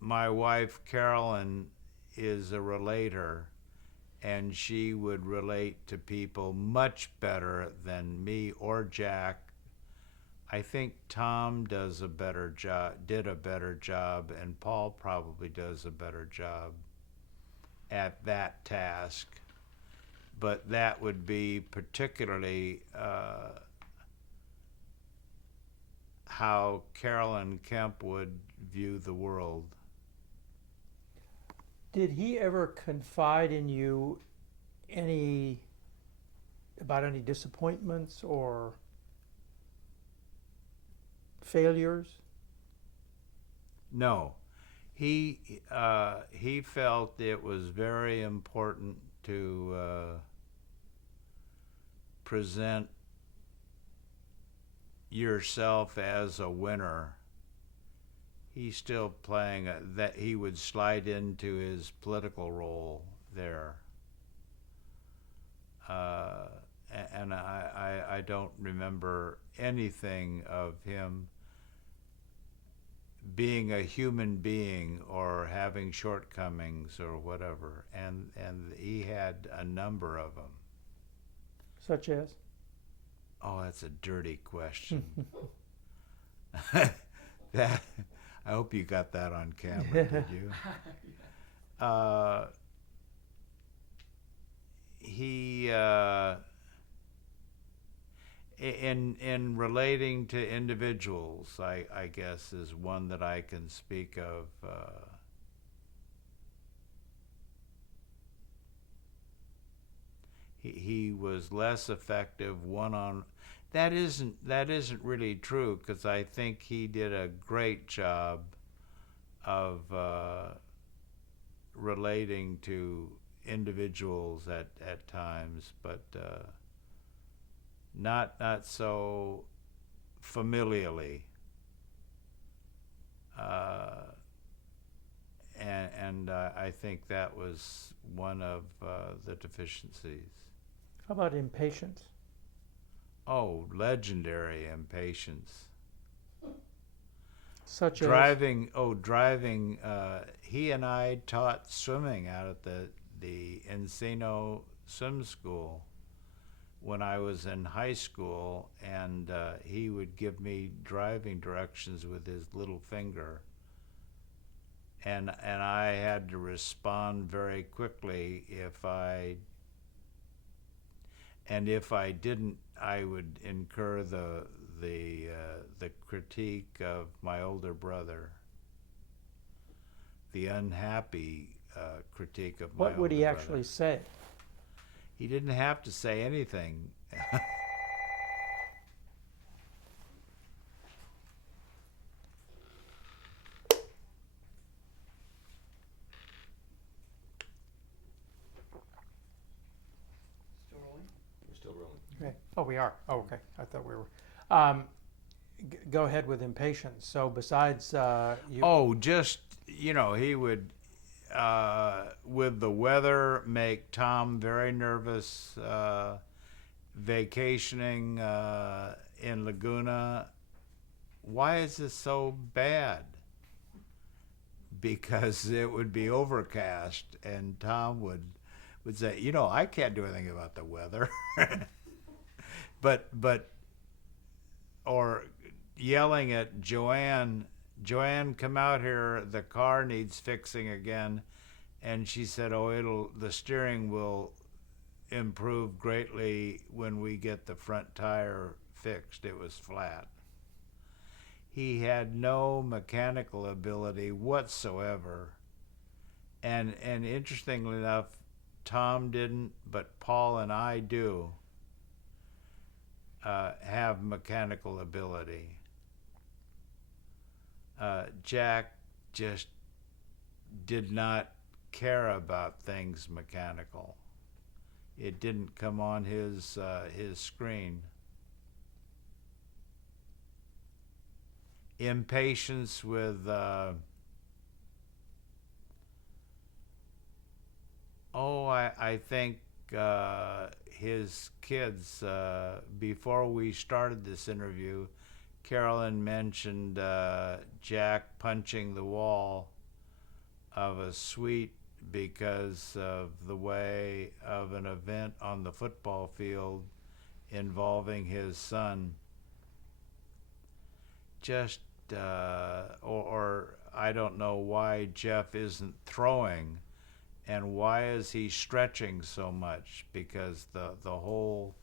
My wife Carolyn is a relator, and she would relate to people much better than me or Jack. I think Tom did a better job, and Paul probably does a better job at that task. But that would be particularly how Carolyn Kemp would view the world. Did he ever confide in you about any disappointments or failures? No, he felt it was very important to present yourself as a winner. He's still playing that. He would slide into his political role there, and I don't remember anything of him being a human being or having shortcomings or whatever, and he had a number of them. Such as? Oh, that's a dirty question. That, I hope you got that on camera, did you? in relating to individuals, I guess is one that I can speak of. He was less effective one on. That isn't really true, because I think he did a great job of relating to individuals at times, but not so familially. And I think that was one of the deficiencies. How about impatience? Oh, legendary impatience. Such as Driving. He and I taught swimming out at the Encino Swim School when I was in high school, and he would give me driving directions with his little finger, and I had to respond very quickly if I didn't, I would incur the critique of my older brother, the unhappy critique of my what would older he brother. actually say? He didn't have to say anything. Still rolling? We're still rolling. Okay. Oh, we are. Oh, okay. I thought we were. Go ahead with impatience. So besides you. Oh, just, he would, with the weather, make Tom very nervous. Vacationing in Laguna. Why is this so bad? Because it would be overcast, and Tom would say, I can't do anything about the weather. but or yelling at Joanne, come out here, the car needs fixing again. And she said, the steering will improve greatly when we get the front tire fixed. It was flat. He had no mechanical ability whatsoever. And interestingly enough, Tom didn't, but Paul and I do have mechanical ability. Jack just did not care about things mechanical. It didn't come on his screen. Impatience with I think his kids, before we started this interview, Carolyn mentioned Jack punching the wall of a suite because of the way of an event on the football field involving his son. Just or I don't know why Jeff isn't throwing, and why is he stretching so much, because the whole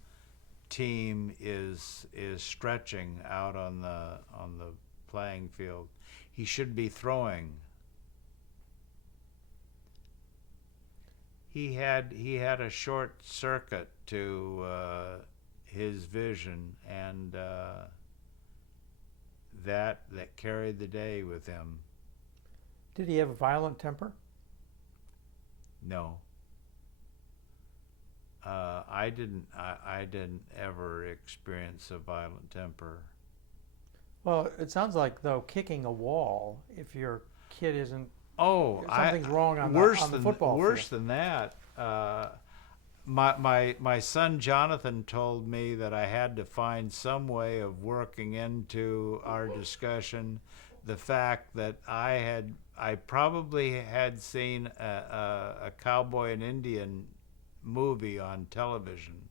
team is stretching out on the playing field. He should be throwing. He had a short circuit to his vision, and that carried the day with him. Did he have a violent temper? No. I didn't ever experience a violent temper. Well, it sounds like, though, kicking a wall, if your kid isn't, Oh, something's wrong on the football worse field. than that. My son Jonathan told me that I had to find some way of working into our discussion the fact that I probably had seen a cowboy and Indian movie on television,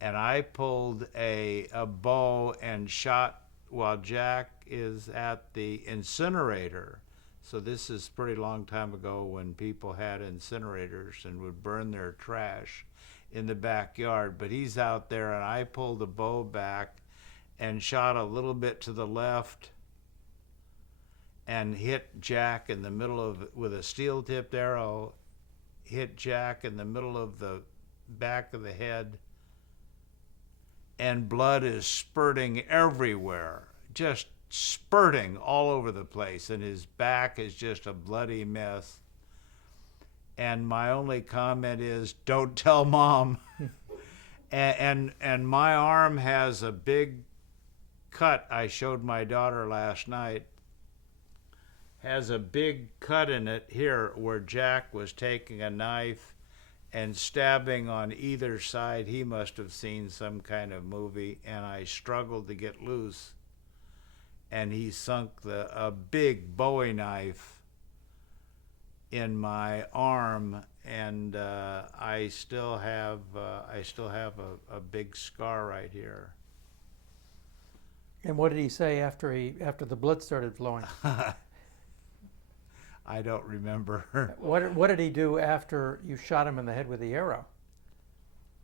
and I pulled a bow and shot while Jack is at the incinerator. So this is a pretty long time ago when people had incinerators and would burn their trash in the backyard, but he's out there, and I pulled the bow back and shot a little bit to the left and hit Jack in the middle of, with a steel-tipped arrow, hit Jack in the middle of the back of the head, and blood is spurting everywhere, just spurting all over the place, and his back is just a bloody mess. And my only comment is, "Don't tell Mom." and my arm has a big cut. I showed my daughter last night. Has a big cut in it here where Jack was taking a knife and stabbing on either side. He must have seen some kind of movie, and I struggled to get loose, and he sunk a big Bowie knife in my arm, and I still have a big scar right here. And what did he say after the blood started flowing? I don't remember. What did he do after you shot him in the head with the arrow?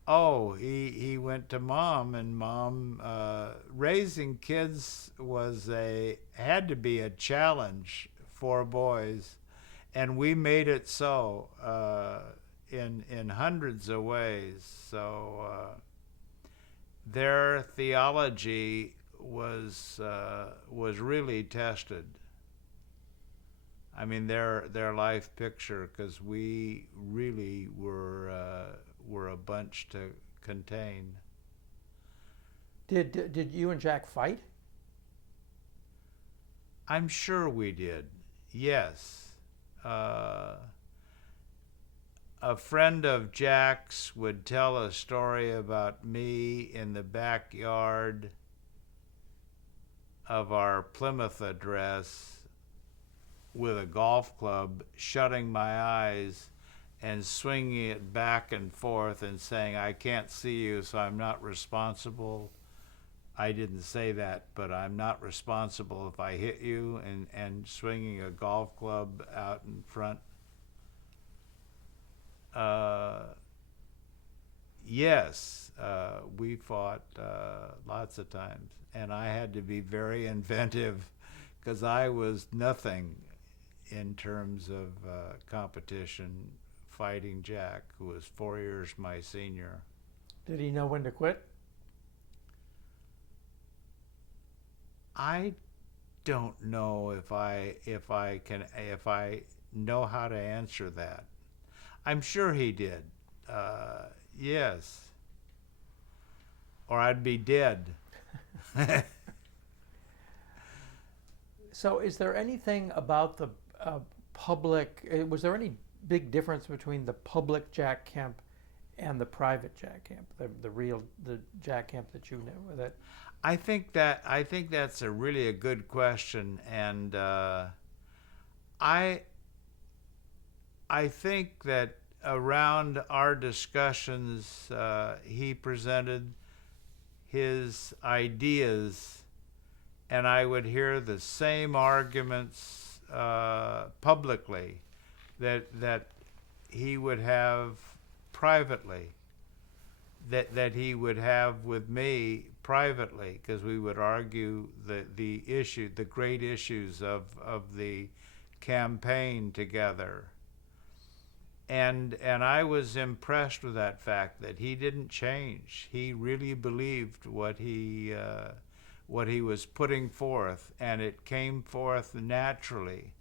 Oh, he went to Mom, and Mom, raising kids had to be a challenge for boys, and we made it so in hundreds of ways. So their theology was really tested. I mean, their life picture, because we really were a bunch to contain. Did you and Jack fight? I'm sure we did. Yes. A friend of Jack's would tell a story about me in the backyard of our Plymouth address with a golf club, shutting my eyes and swinging it back and forth and saying, "I can't see you, so I'm not responsible." I didn't say that, but I'm not responsible if I hit you, and swinging a golf club out in front. Yes, we fought lots of times, and I had to be very inventive because I was nothing in terms of competition fighting Jack, who was 4 years my senior. Did he know when to quit? I don't know if I know how to answer that. I'm sure he did. Yes. Or I'd be dead. So is there anything about the public, was there any big difference between the public Jack Kemp and the private Jack Kemp, the Jack Kemp that you knew? That I think that's a really good question, and I think that around our discussions, he presented his ideas, and I would hear the same arguments publicly that he would have privately, that he would have with me privately, because we would argue the great issues of the campaign together. And I was impressed with that fact that he didn't change. He really believed what he was putting forth, and it came forth naturally.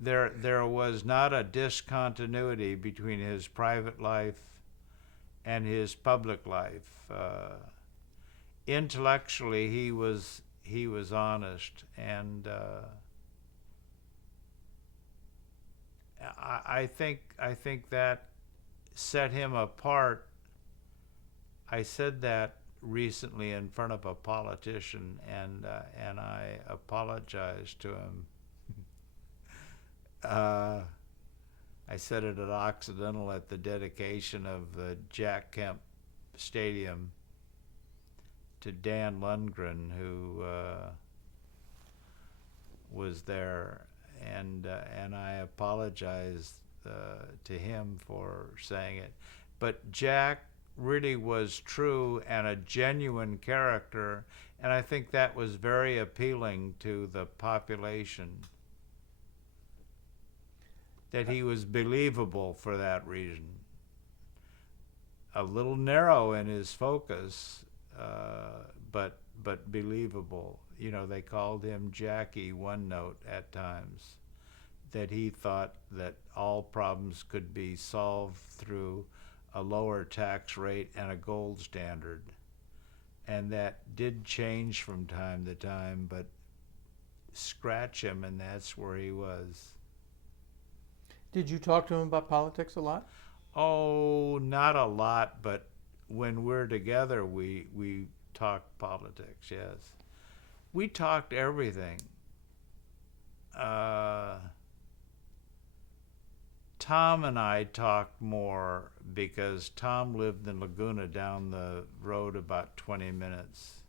There was not a discontinuity between his private life and his public life. Intellectually, he was honest, and I think that set him apart. I said that recently in front of a politician, and I apologized to him. I said it at Occidental at the dedication of the Jack Kemp Stadium to Dan Lundgren, who was there, and I apologized to him for saying it. But Jack really was true and a genuine character, and I think that was very appealing to the population. That he was believable for that reason. A little narrow in his focus, but believable. You know, they called him Jackie One Note at times. That he thought that all problems could be solved through a lower tax rate and a gold standard. And that did change from time to time, but scratch him and that's where he was. Did you talk to him about politics a lot? Oh, not a lot, but when we're together, we talk politics, yes. We talked everything. Tom and I talked more because Tom lived in Laguna down the road about 20 minutes.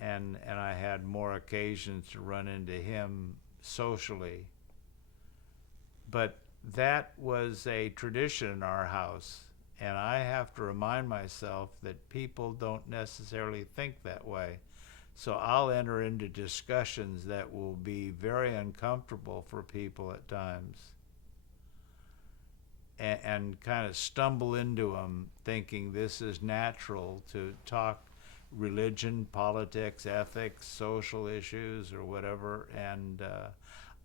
And I had more occasions to run into him socially. But that was a tradition in our house, and I have to remind myself that people don't necessarily think that way. So I'll enter into discussions that will be very uncomfortable for people at times, and kind of stumble into them thinking this is natural to talk religion, politics, ethics, social issues, or whatever. And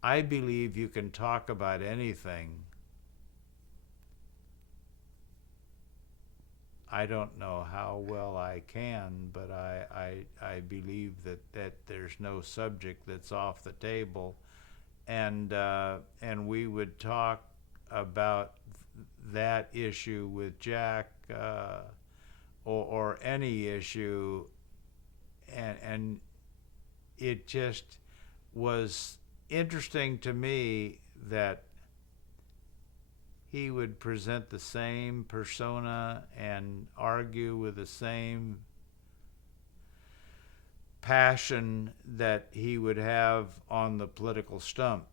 I believe you can talk about anything. I don't know how well I can, but I believe that there's no subject that's off the table. And we would talk about that issue with Jack, or any issue, and it just was interesting to me that he would present the same persona and argue with the same passion that he would have on the political stump.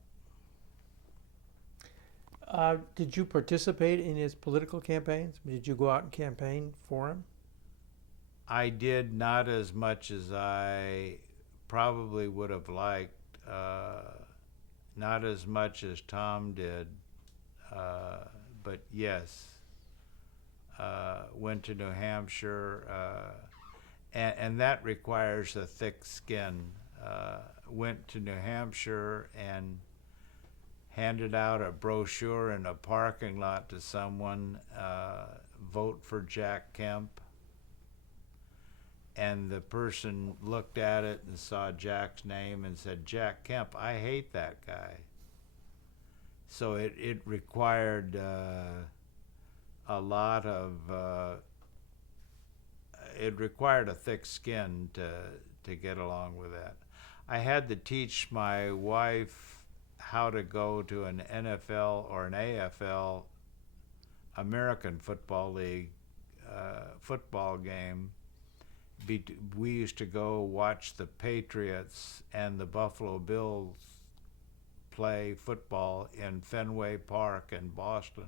Did you participate in his political campaigns? Did you go out and campaign for him? I did not as much as I probably would have liked. Not as much as Tom did, but yes, went to New Hampshire, and that requires a thick skin. Went to New Hampshire and handed out a brochure in a parking lot to someone, vote for Jack Kemp. And the person looked at it and saw Jack's name and said, Jack Kemp, I hate that guy. So it required a lot of, it required a thick skin to get along with that. I had to teach my wife how to go to an NFL or an AFL, American Football League, football game. We used to go watch the Patriots and the Buffalo Bills play football in Fenway Park in Boston.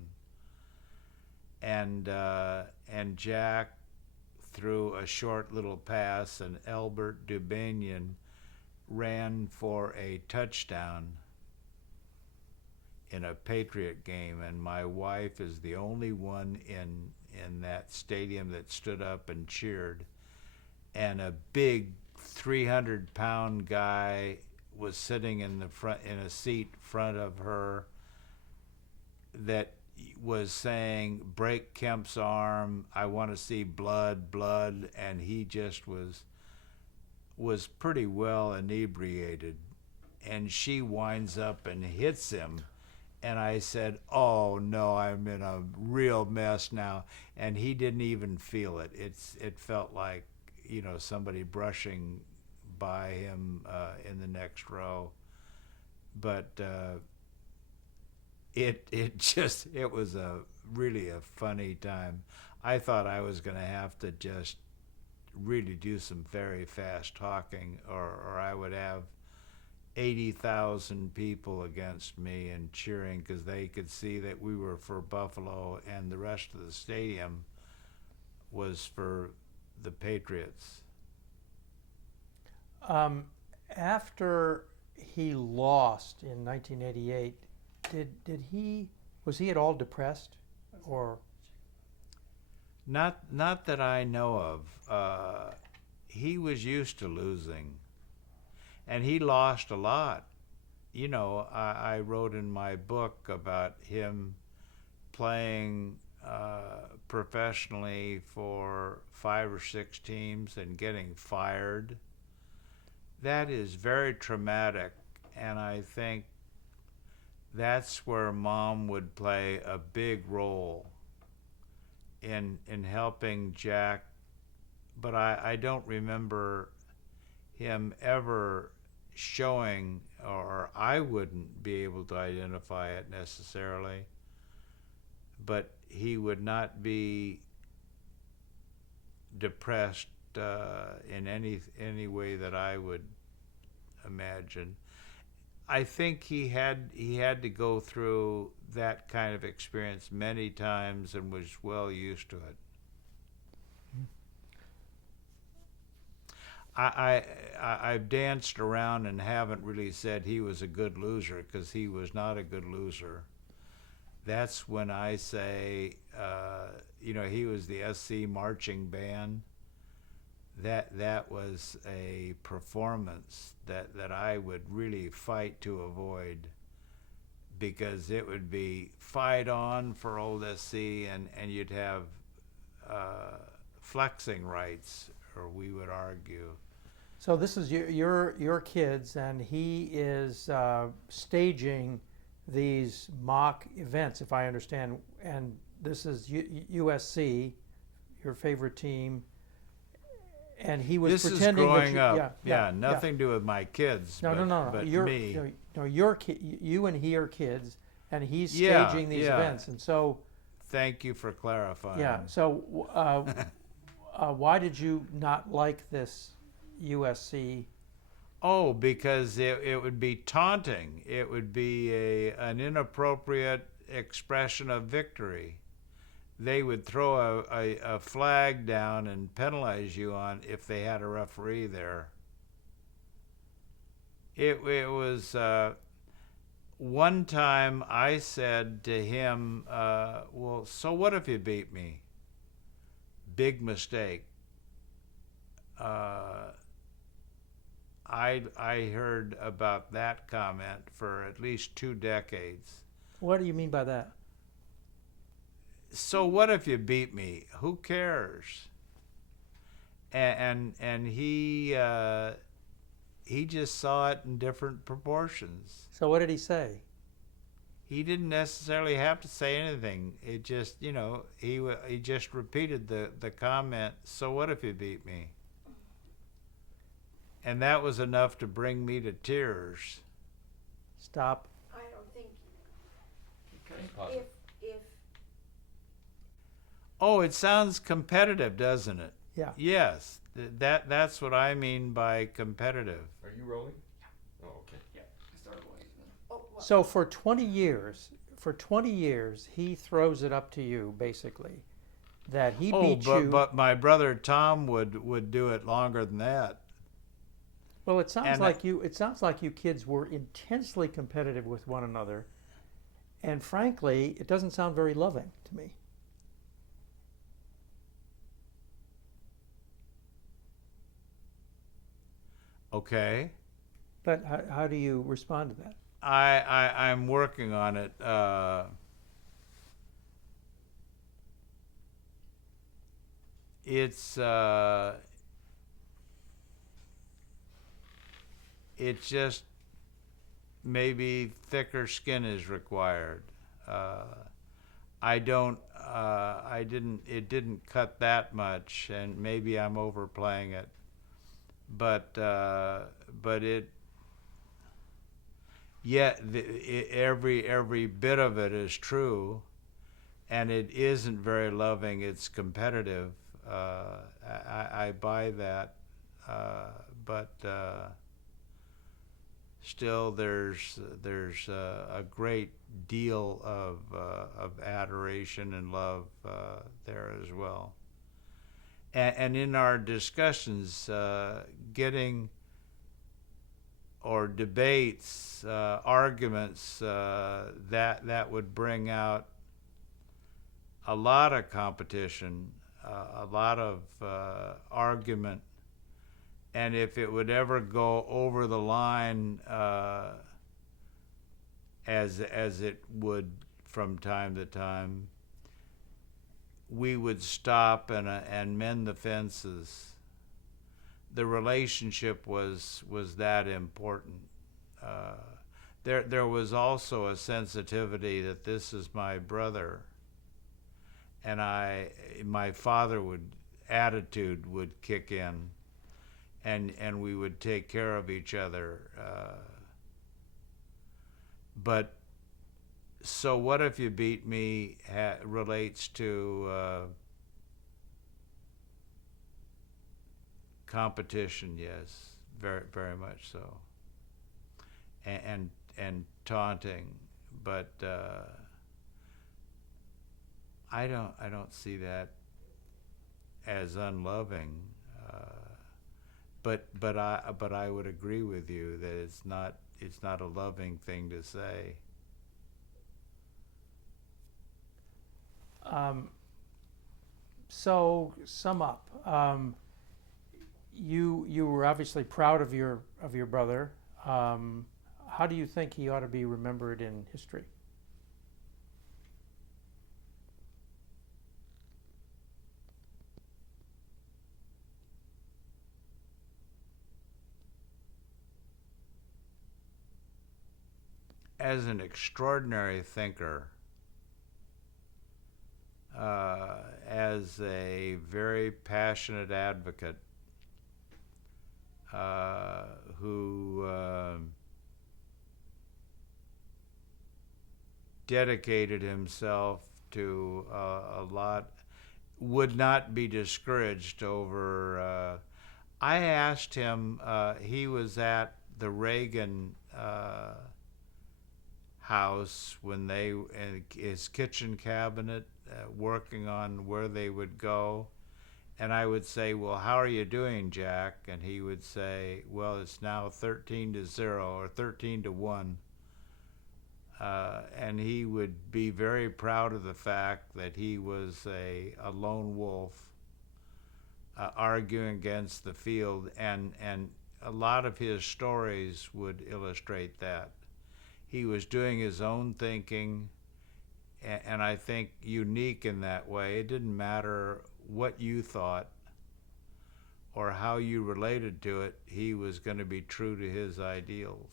And Jack threw a short little pass, and Albert Dubanian ran for a touchdown in a Patriot game, and my wife is the only one in that stadium that stood up and cheered. And a big 300-pound guy was sitting in the front in a seat front of her that was saying, break Kemp's arm, I want to see blood, blood. And he just was pretty well inebriated, and she winds up and hits him. And I said, oh no, I'm in a real mess now. And he didn't even feel it. It felt like, you know, somebody brushing by him in the next row. But it was really a funny time. I thought I was going to have to just really do some very fast talking, or I would have 80,000 people against me and cheering because they could see that we were for Buffalo, and the rest of the stadium was for the Patriots. After he lost in 1988, was he at all depressed, or Not that I know of. He was used to losing, and he lost a lot. You know, I wrote in my book about him playing professionally for 5 or 6 teams and getting fired. That is very traumatic, and I think that's where mom would play a big role in helping Jack. But I don't remember him ever showing, or I wouldn't be able to identify it necessarily, but he would not be depressed in any way that I would imagine. I think he had to go through that kind of experience many times and was well used to it. I've danced around and haven't really said he was a good loser, because he was not a good loser. That's when I say, he was the SC marching band. That was a performance that I would really fight to avoid, because it would be fight on for old SC, and you'd have flexing rights, or we would argue. so? This is your kids, and he is staging these mock events, if I understand. And this is USC, your favorite team. And he was This is pretending growing that up. Nothing to do with my kids. No, no. But Your, me. you and he are kids, and he's Yeah, staging these yeah. events. And so, Thank you for clarifying. yeah. So, why did you not like this USC? Oh, because it would be taunting. It would be an inappropriate expression of victory. They would throw a flag down and penalize you on if they had a referee there. It was one time I said to him, well, so what if you beat me? Big mistake. I heard about that comment for at least 2 decades. What do you mean by that? So what if you beat me? Who cares? And he just saw it in different proportions. So, what did he say? He didn't necessarily have to say anything. It just, he just repeated the comment. So what if you beat me? And that was enough to bring me to tears. Stop. I don't think, Okay. Pause. if, Oh, it sounds competitive, doesn't it? Yeah. Yes, that's what I mean by competitive. Are you rolling? Oh, okay. Yeah, I started late. oh, well, So for 20 years, he throws it up to you, basically, that he beat you. But my brother Tom would do it longer than that. Well, it sounds and like you. It sounds like you kids were intensely competitive with one another, and frankly, it doesn't sound very loving to me. Okay. But how do you respond to that? I'm working on it. It's just maybe thicker skin is required. It didn't cut that much, and maybe I'm overplaying it. But every bit of it is true, and it isn't very loving. It's competitive. I buy that, but still, there's a great deal of adoration and love there as well. and in our discussions, getting or debates, arguments, that would bring out a lot of competition, a lot of argument, and if it would ever go over the line, as it would from time to time, we would stop and mend the fences. The relationship was that important. There was also a sensitivity that this is my brother, and my father attitude would kick in, and we would take care of each other. But so what if you beat me relates to competition, yes, very very much so, and taunting, but I don't see that as unloving, but I would agree with you that it's not a loving thing to say. So sum up. You were obviously proud of your brother. How do you think he ought to be remembered in history? As an extraordinary thinker, as a very passionate advocate, who dedicated himself to a lot, would not be discouraged over. I asked him, he was at the Reagan house when his kitchen cabinet, working on where they would go, and I would say, well, how are you doing, Jack? And he would say, well, it's now 13-0 or 13-1, and he would be very proud of the fact that he was a lone wolf, arguing against the field, and a lot of his stories would illustrate that. He was doing his own thinking, and I think unique in that way. It didn't matter what you thought or how you related to it. He was going to be true to his ideals.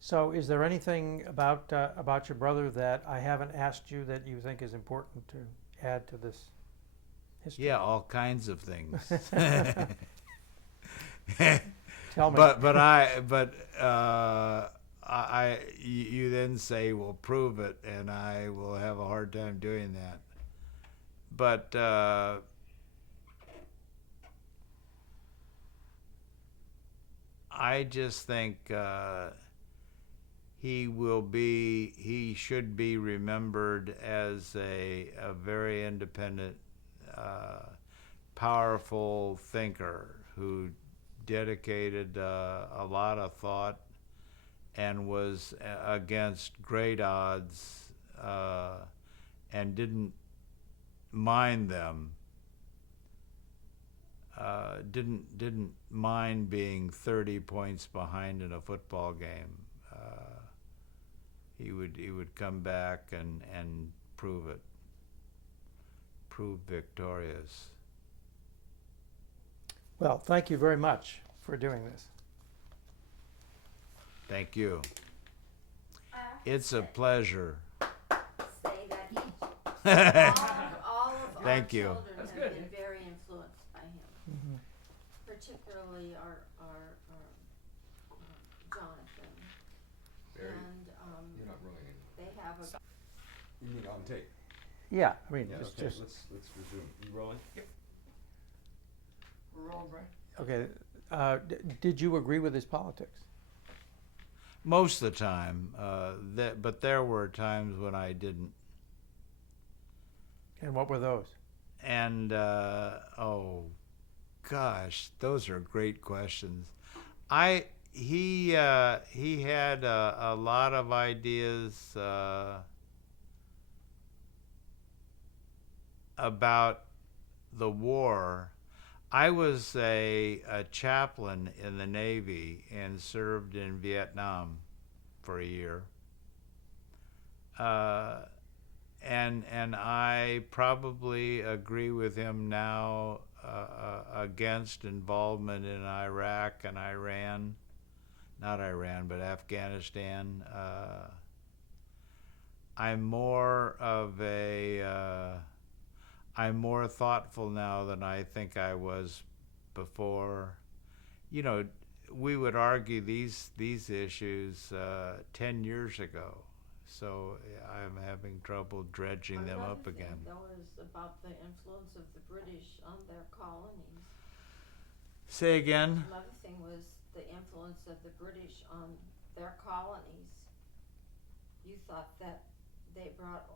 So is there anything about your brother that I haven't asked you that you think is important to add to this history? Yeah, all kinds of things. Tell me. You then say, well, prove it, and I will have a hard time doing that. But I just think he should be remembered as a very independent, powerful thinker who dedicated a lot of thought and was against great odds, and didn't mind them. Didn't mind being 30 points behind in a football game. He would come back and prove victorious. Well, thank you very much for doing this. Thank you. It's a pleasure. Say that all of Thank our you. children That's have good. been very influenced by him, Mm-hmm. particularly our Jonathan. Barry, And you're not rolling in. they have a You mean on tape? Yeah, I mean, Yeah, it's okay, just let's resume. You rolling? Yep. We're rolling, Brian? okay. Did you agree with his politics? Most of the time, but there were times when I didn't. And what were those? and oh gosh, those are great questions. He had a lot of ideas about the war. I was a chaplain in the Navy and served in Vietnam for a year. Uh, and I probably agree with him now against involvement in Iraq and Iran, not Iran, but Afghanistan. I'm more of a I'm more thoughtful now than I think I was before. You know, we would argue these issues 10 years ago. So I'm having trouble dredging them Another up thing, again. though, is about the influence of the British on their colonies. Say again? Another thing was the influence of the British on their colonies. You thought that they brought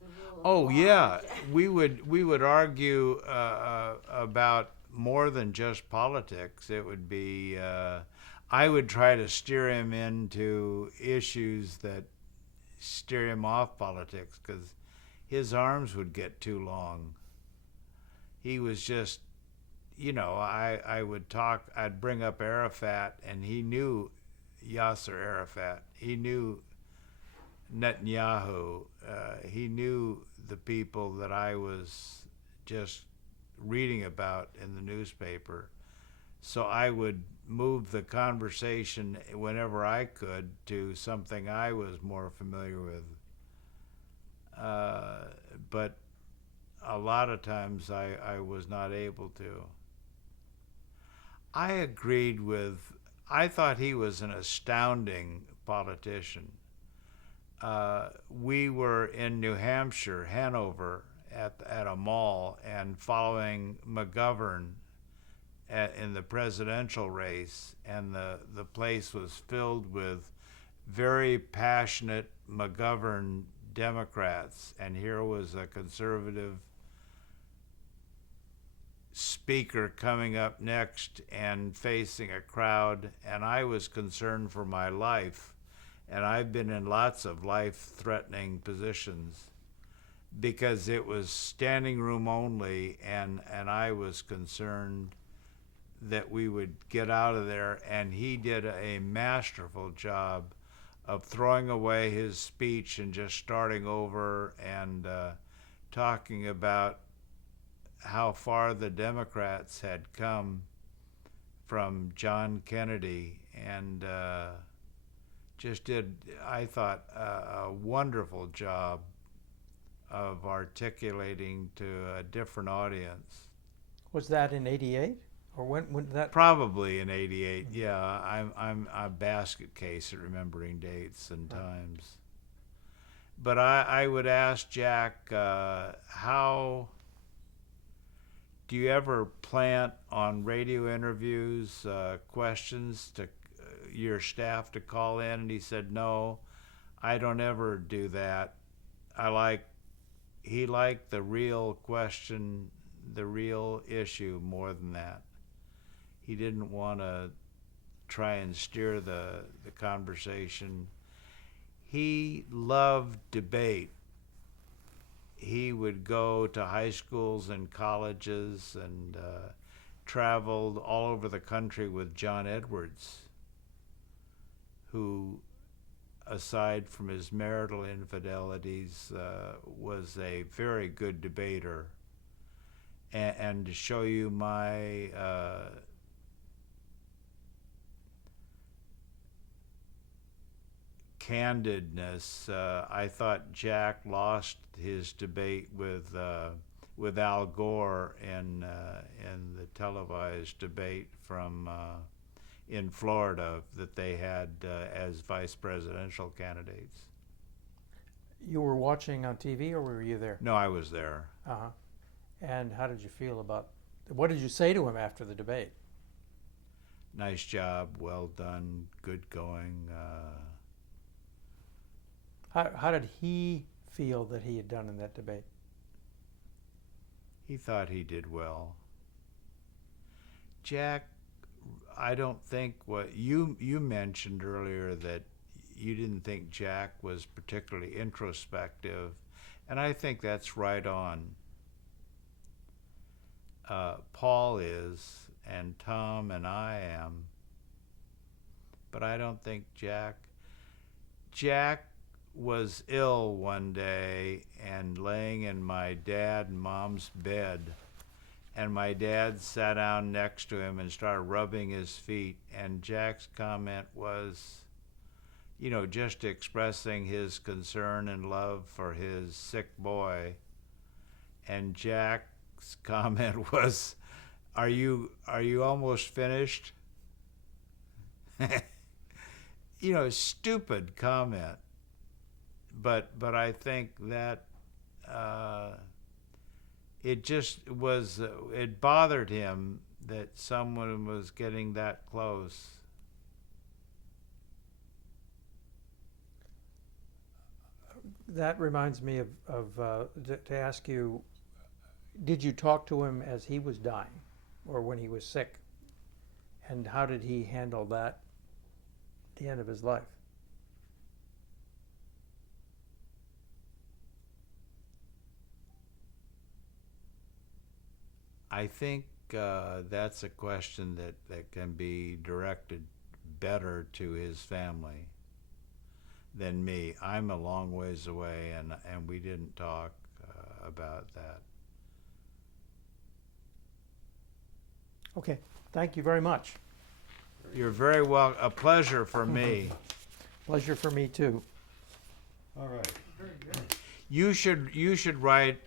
the rule of Oh law. yeah, we would argue about more than just politics. It would be I would try to steer him into issues that steer him off politics because his arms would get too long. He was just, I would talk. I'd bring up Arafat, and he knew Yasser Arafat. He knew Netanyahu. He knew the people that I was just reading about in the newspaper. So I would move the conversation whenever I could to something I was more familiar with. But a lot of times I was not able to. I thought he was an astounding politician. We were in New Hampshire, Hanover, at a mall, and following McGovern in the presidential race, and the place was filled with very passionate McGovern Democrats, and here was a conservative speaker coming up next and facing a crowd, and I was concerned for my life. And I've been in lots of life-threatening positions because it was standing room only, and I was concerned that we would get out of there. And he did a masterful job of throwing away his speech and just starting over and talking about how far the Democrats had come from John Kennedy, and just did, I thought, a wonderful job of articulating to a different audience. Was that in '88, or when that? Probably in '88. Yeah, I'm a basket case at remembering dates and times. But I would ask Jack, how do you ever plant on radio interviews questions to your staff to call in? And he said, no, I don't ever do that. He liked the real question, the real issue more than that. He didn't want to try and steer the conversation. He loved debate. He would go to high schools and colleges and traveled all over the country with John Edwards, who, aside from his marital infidelities, was a very good debater. And to show you my candidness, I thought Jack lost his debate with Al Gore in the televised debate from in Florida that they had as vice presidential candidates. You were watching on TV, or were you there? No, I was there. Uh-huh. And how did you feel about? What did you say to him after the debate? Nice job, well done, good going. How did he feel that he had done in that debate? He thought he did well. Jack, I don't think what you mentioned earlier that you didn't think Jack was particularly introspective, and I think that's right on. Paul is, and Tom and I am, but I don't think Jack. Jack was ill one day and laying in my dad and mom's bed, and my dad sat down next to him and started rubbing his feet, and Jack's comment was, you know, just expressing his concern and love for his sick boy. And Jack's comment was, are you almost finished? You know, stupid comment. But I think that it just was, it bothered him that someone was getting that close. That reminds me of to ask you, did you talk to him as he was dying or when he was sick? And how did he handle that at the end of his life? I think that's a question that can be directed better to his family than me. I'm a long ways away, and we didn't talk about that. Okay, thank you very much. You're very well. A pleasure for me. Pleasure for me too. All right. Very good. You should write